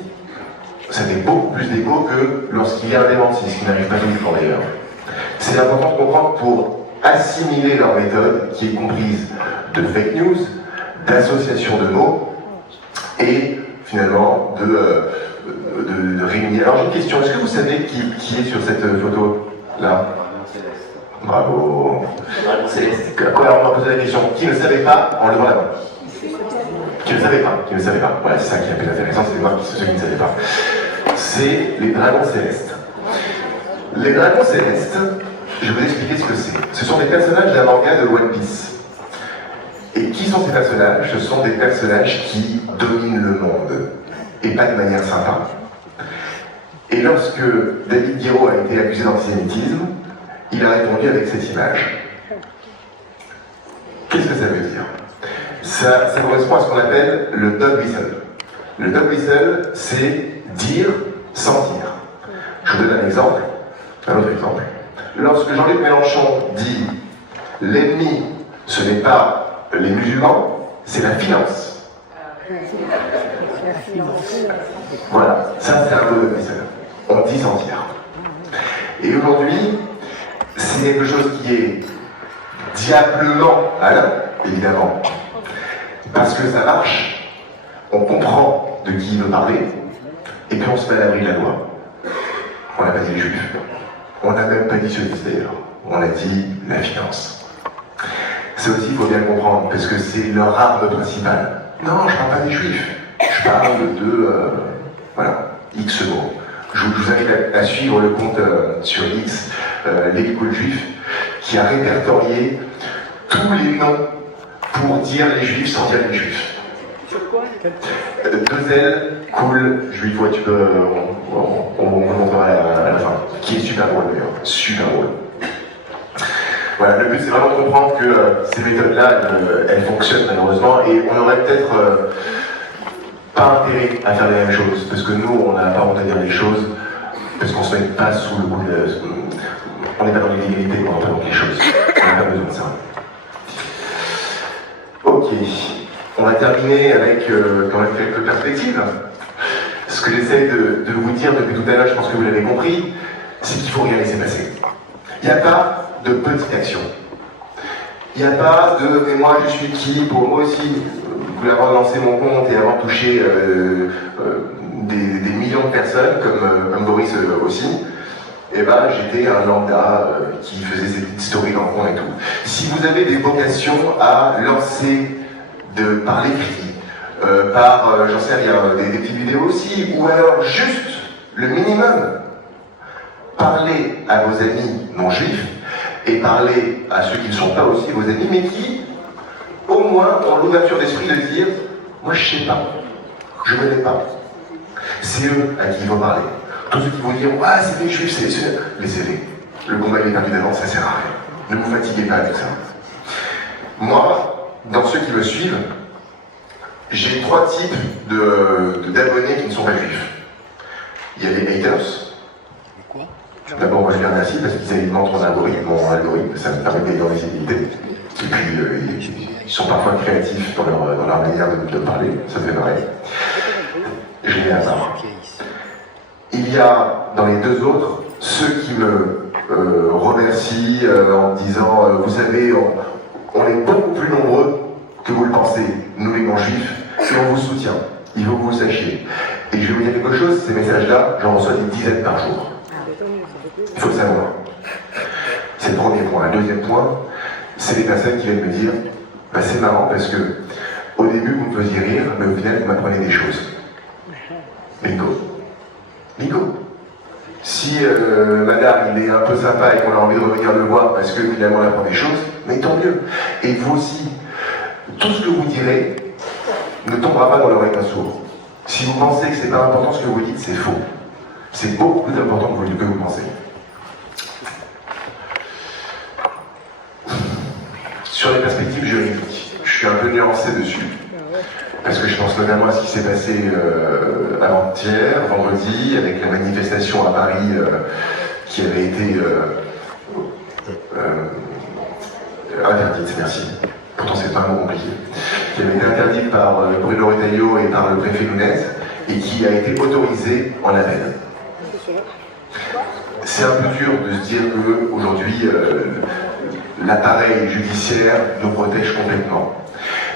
ça fait beaucoup plus d'écho que lorsqu'il y a un démenti, ce qui n'arrive pas toujours d'ailleurs. C'est important de comprendre pour assimiler leur méthode, qui est comprise de fake news, d'association de mots, et finalement de réunir. Alors j'ai une question, est-ce que vous savez qui est sur cette photo-là? Bravo. Quand on m'a posé la question, qui ne savait pas, en levant la main? Qui ne savait pas. Voilà, c'est ça qui est plus intéressant, c'est moi ceux qui ne savaient pas. C'est les dragons célestes. Les dragons célestes, je vais vous expliquer ce que c'est. Ce sont des personnages d'un manga de One Piece. Et qui sont ces personnages? Ce sont des personnages qui dominent le monde, et pas de manière sympa. Et lorsque David Guiraud a été accusé d'antisémitisme, il a répondu avec cette image. Qu'est-ce que ça veut dire? Ça correspond à ce qu'on appelle le dog whistle. Le dog whistle, c'est dire sans dire. Je vous donne un autre exemple. Lorsque Jean-Luc Mélenchon dit « l'ennemi, ce n'est pas les musulmans, c'est la finance ». Voilà, ça c'est un dog whistle. On dit sans dire. Et aujourd'hui, c'est quelque chose qui est diablement malin, évidemment, parce que ça marche, on comprend de qui il veut parler, et puis on se met à l'abri de la loi. On n'a pas dit les juifs, on n'a même pas dit sionistes d'ailleurs, on a dit la finance. Ça aussi, il faut bien le comprendre, parce que c'est leur arme principale. Non, je ne parle pas des juifs, je parle de, X mots. Je vous invite à suivre le compte sur X, l'école juif, qui a répertorié tous les noms pour dire les juifs sans dire les juifs. Sur quoi? 2L, cool, juif, ouais, tu peux. on vous montrera à la fin, qui est super drôle d'ailleurs, super drôle. Voilà, le but c'est vraiment de comprendre que ces méthodes-là, elles fonctionnent malheureusement, et on aurait peut-être pas intérêt à faire les mêmes choses, parce que nous, on n'a pas honte à dire les choses, parce qu'on se met pas sous le coup de... On n'est pas dans l'illégalité quand on représente les choses. On n'a pas besoin de ça. Ok, on va terminer avec quand même quelques perspectives. Ce que j'essaie de vous dire depuis tout à l'heure, je pense que vous l'avez compris, c'est qu'il faut rien laisser passer. Il n'y a pas de petite action. Il n'y a pas de « mais moi je suis qui ?» Pour moi aussi, avant de lancer mon compte et avant de toucher des millions de personnes, comme Boris aussi, eh ben, j'étais un lambda qui faisait ses petites stories dans le coin et tout. Si vous avez des vocations à lancer par l'écrit, j'en sais rien, des petites vidéos aussi, ou alors juste le minimum, parler à vos amis non juifs et parler à ceux qui ne sont pas aussi vos amis, mais qui, au moins, ont l'ouverture d'esprit de dire « moi je sais pas, je ne connais pas ». C'est eux à qui il faut parler. Tous ceux qui vont dire « ah c'est des juifs, c'est laissez-les. Le combat est perdu d'avance, ça sert à rien. Ne vous fatiguez pas avec ça. » Moi, dans ceux qui me suivent, j'ai 3 types d'abonnés qui ne sont pas juifs. Il y a les haters. D'abord, moi je les remercie parce qu'ils alimentent mon algorithme, ça me permet de gagner en visibilité. Et puis, ils sont parfois créatifs dans leur manière de parler, ça fait marrer. Je les hasard. Il y a, dans les 2 autres, ceux qui me remercient en me disant vous savez, on est beaucoup plus nombreux que vous le pensez, nous les non-juifs, et on vous soutient. Il faut que vous le sachiez. Et je vais vous dire quelque chose, ces messages-là, j'en reçois des dizaines par jour. Il faut le savoir. C'est le premier point. Le deuxième point, c'est les personnes qui viennent me dire bah, c'est marrant parce que au début vous me faisiez rire, mais au final vous m'apprenez des choses. Bingo. Bingo. Si madame il est un peu sympa et qu'on a envie de revenir le voir parce que finalement on apprend des choses, mais tant mieux. Et vous aussi, tout ce que vous direz ne tombera pas dans l'oreille d'un sourd. Si vous pensez que c'est pas important ce que vous dites, c'est faux. C'est beaucoup plus important que vous pensez. Sur les perspectives juridiques, je suis un peu nuancé dessus. Parce que je pense notamment à ce qui s'est passé avant-hier, vendredi, avec la manifestation à Paris qui avait été interdite, merci. Pourtant c'est pas un mot compliqué. Qui avait été interdite par Bruno Retailleau et par le préfet Lounès et qui a été autorisée en appel. C'est un peu dur de se dire qu'aujourd'hui l'appareil judiciaire nous protège complètement.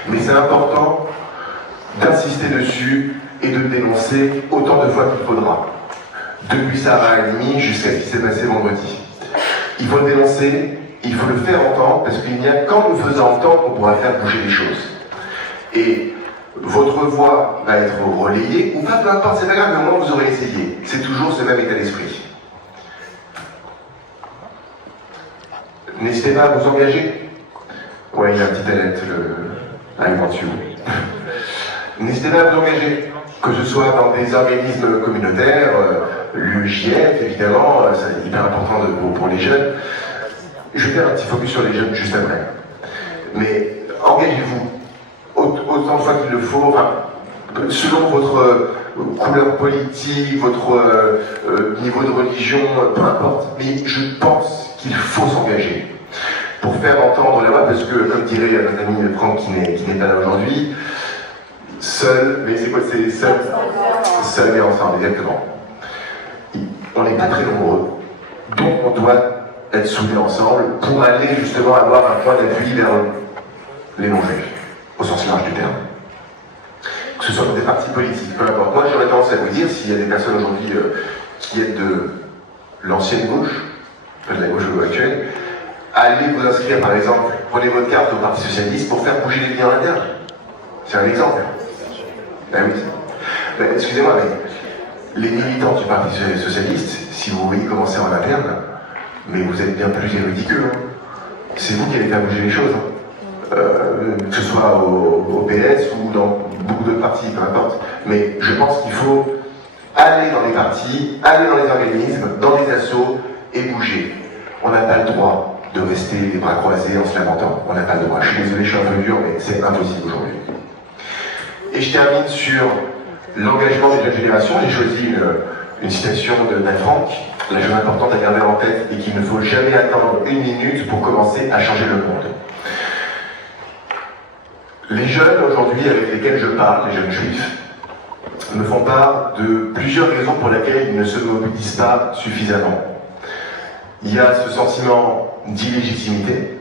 Mais c'est important d'insister dessus et de le dénoncer autant de fois qu'il faudra. Depuis Sarah Halimi jusqu'à ce qui s'est passé vendredi. Il faut le dénoncer, il faut le faire entendre, parce qu'il n'y a qu'en nous faisant entendre qu'on pourra faire bouger les choses. Et votre voix va être relayée, ou pas, peu importe, c'est pas grave, mais au moins vous aurez essayé. C'est toujours ce même état d'esprit. N'hésitez pas à vous engager. Ouais, il y a un petit alerte, I want you. N'hésitez pas à vous engager, que ce soit dans des organismes communautaires, l'UEJF évidemment, c'est hyper important pour les jeunes. Je vais faire un petit focus sur les jeunes juste après. Mais engagez-vous autant de fois qu'il le faut, enfin, selon votre couleur politique, votre niveau de religion, peu importe. Mais je pense qu'il faut s'engager pour faire entendre la voix, parce que, comme dirait notre ami Franck qui n'est pas là aujourd'hui, seul, mais c'est quoi, c'est seul et ensemble, exactement. On n'est pas très nombreux, donc on doit être soudés ensemble pour aller justement avoir un point d'appui vers les non-juifs, au sens large du terme. Que ce soit dans des partis politiques, peu importe. Moi j'aurais tendance à vous dire, s'il y a des personnes aujourd'hui qui êtes de l'ancienne gauche, de la gauche actuelle, allez vous inscrire par exemple, prenez votre carte au Parti Socialiste pour faire bouger les liens internes. C'est un exemple. Ben oui. Ben, excusez-moi, mais les militants du Parti Socialiste, si vous voyez commencer en interne, mais vous êtes bien plus érudits qu'eux. Hein. C'est vous qui allez faire bouger les choses. Hein. Que ce soit au PS ou dans beaucoup d'autres partis, peu importe. Mais je pense qu'il faut aller dans les partis, aller dans les organismes, dans les assos et bouger. On n'a pas le droit de rester les bras croisés en se lamentant. On n'a pas le droit. Je suis désolé, je suis un peu dur, mais c'est impossible aujourd'hui. Et je termine sur l'engagement des jeunes générations. J'ai choisi une citation d'Anne Frank. La chose importante à garder en tête est qu'il ne faut jamais attendre 1 minute pour commencer à changer le monde. Les jeunes aujourd'hui avec lesquels je parle, les jeunes juifs, me font part de plusieurs raisons pour lesquelles ils ne se mobilisent pas suffisamment. Il y a ce sentiment d'illégitimité.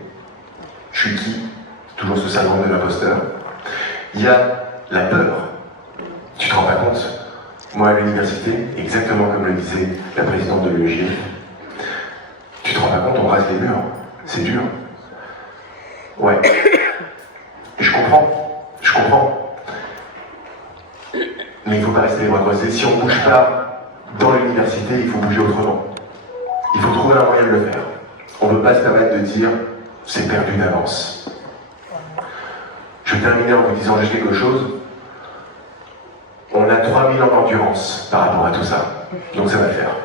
Je suis qui? Toujours ce syndrome de l'imposteur. Il y a la peur. Tu te rends pas compte? Moi à l'université, exactement comme le disait la présidente de l'UEJF, tu te rends pas compte, on rase les murs. C'est dur. Ouais. Je comprends. Mais il ne faut pas rester les bras croisés. Si on ne bouge pas dans l'université, il faut bouger autrement. Il faut trouver un moyen de le faire. On ne peut pas se permettre de dire c'est perdu d'avance. Je vais terminer en vous disant juste quelque chose. On a 3000 ans d'endurance par rapport à tout ça. Donc ça va le faire.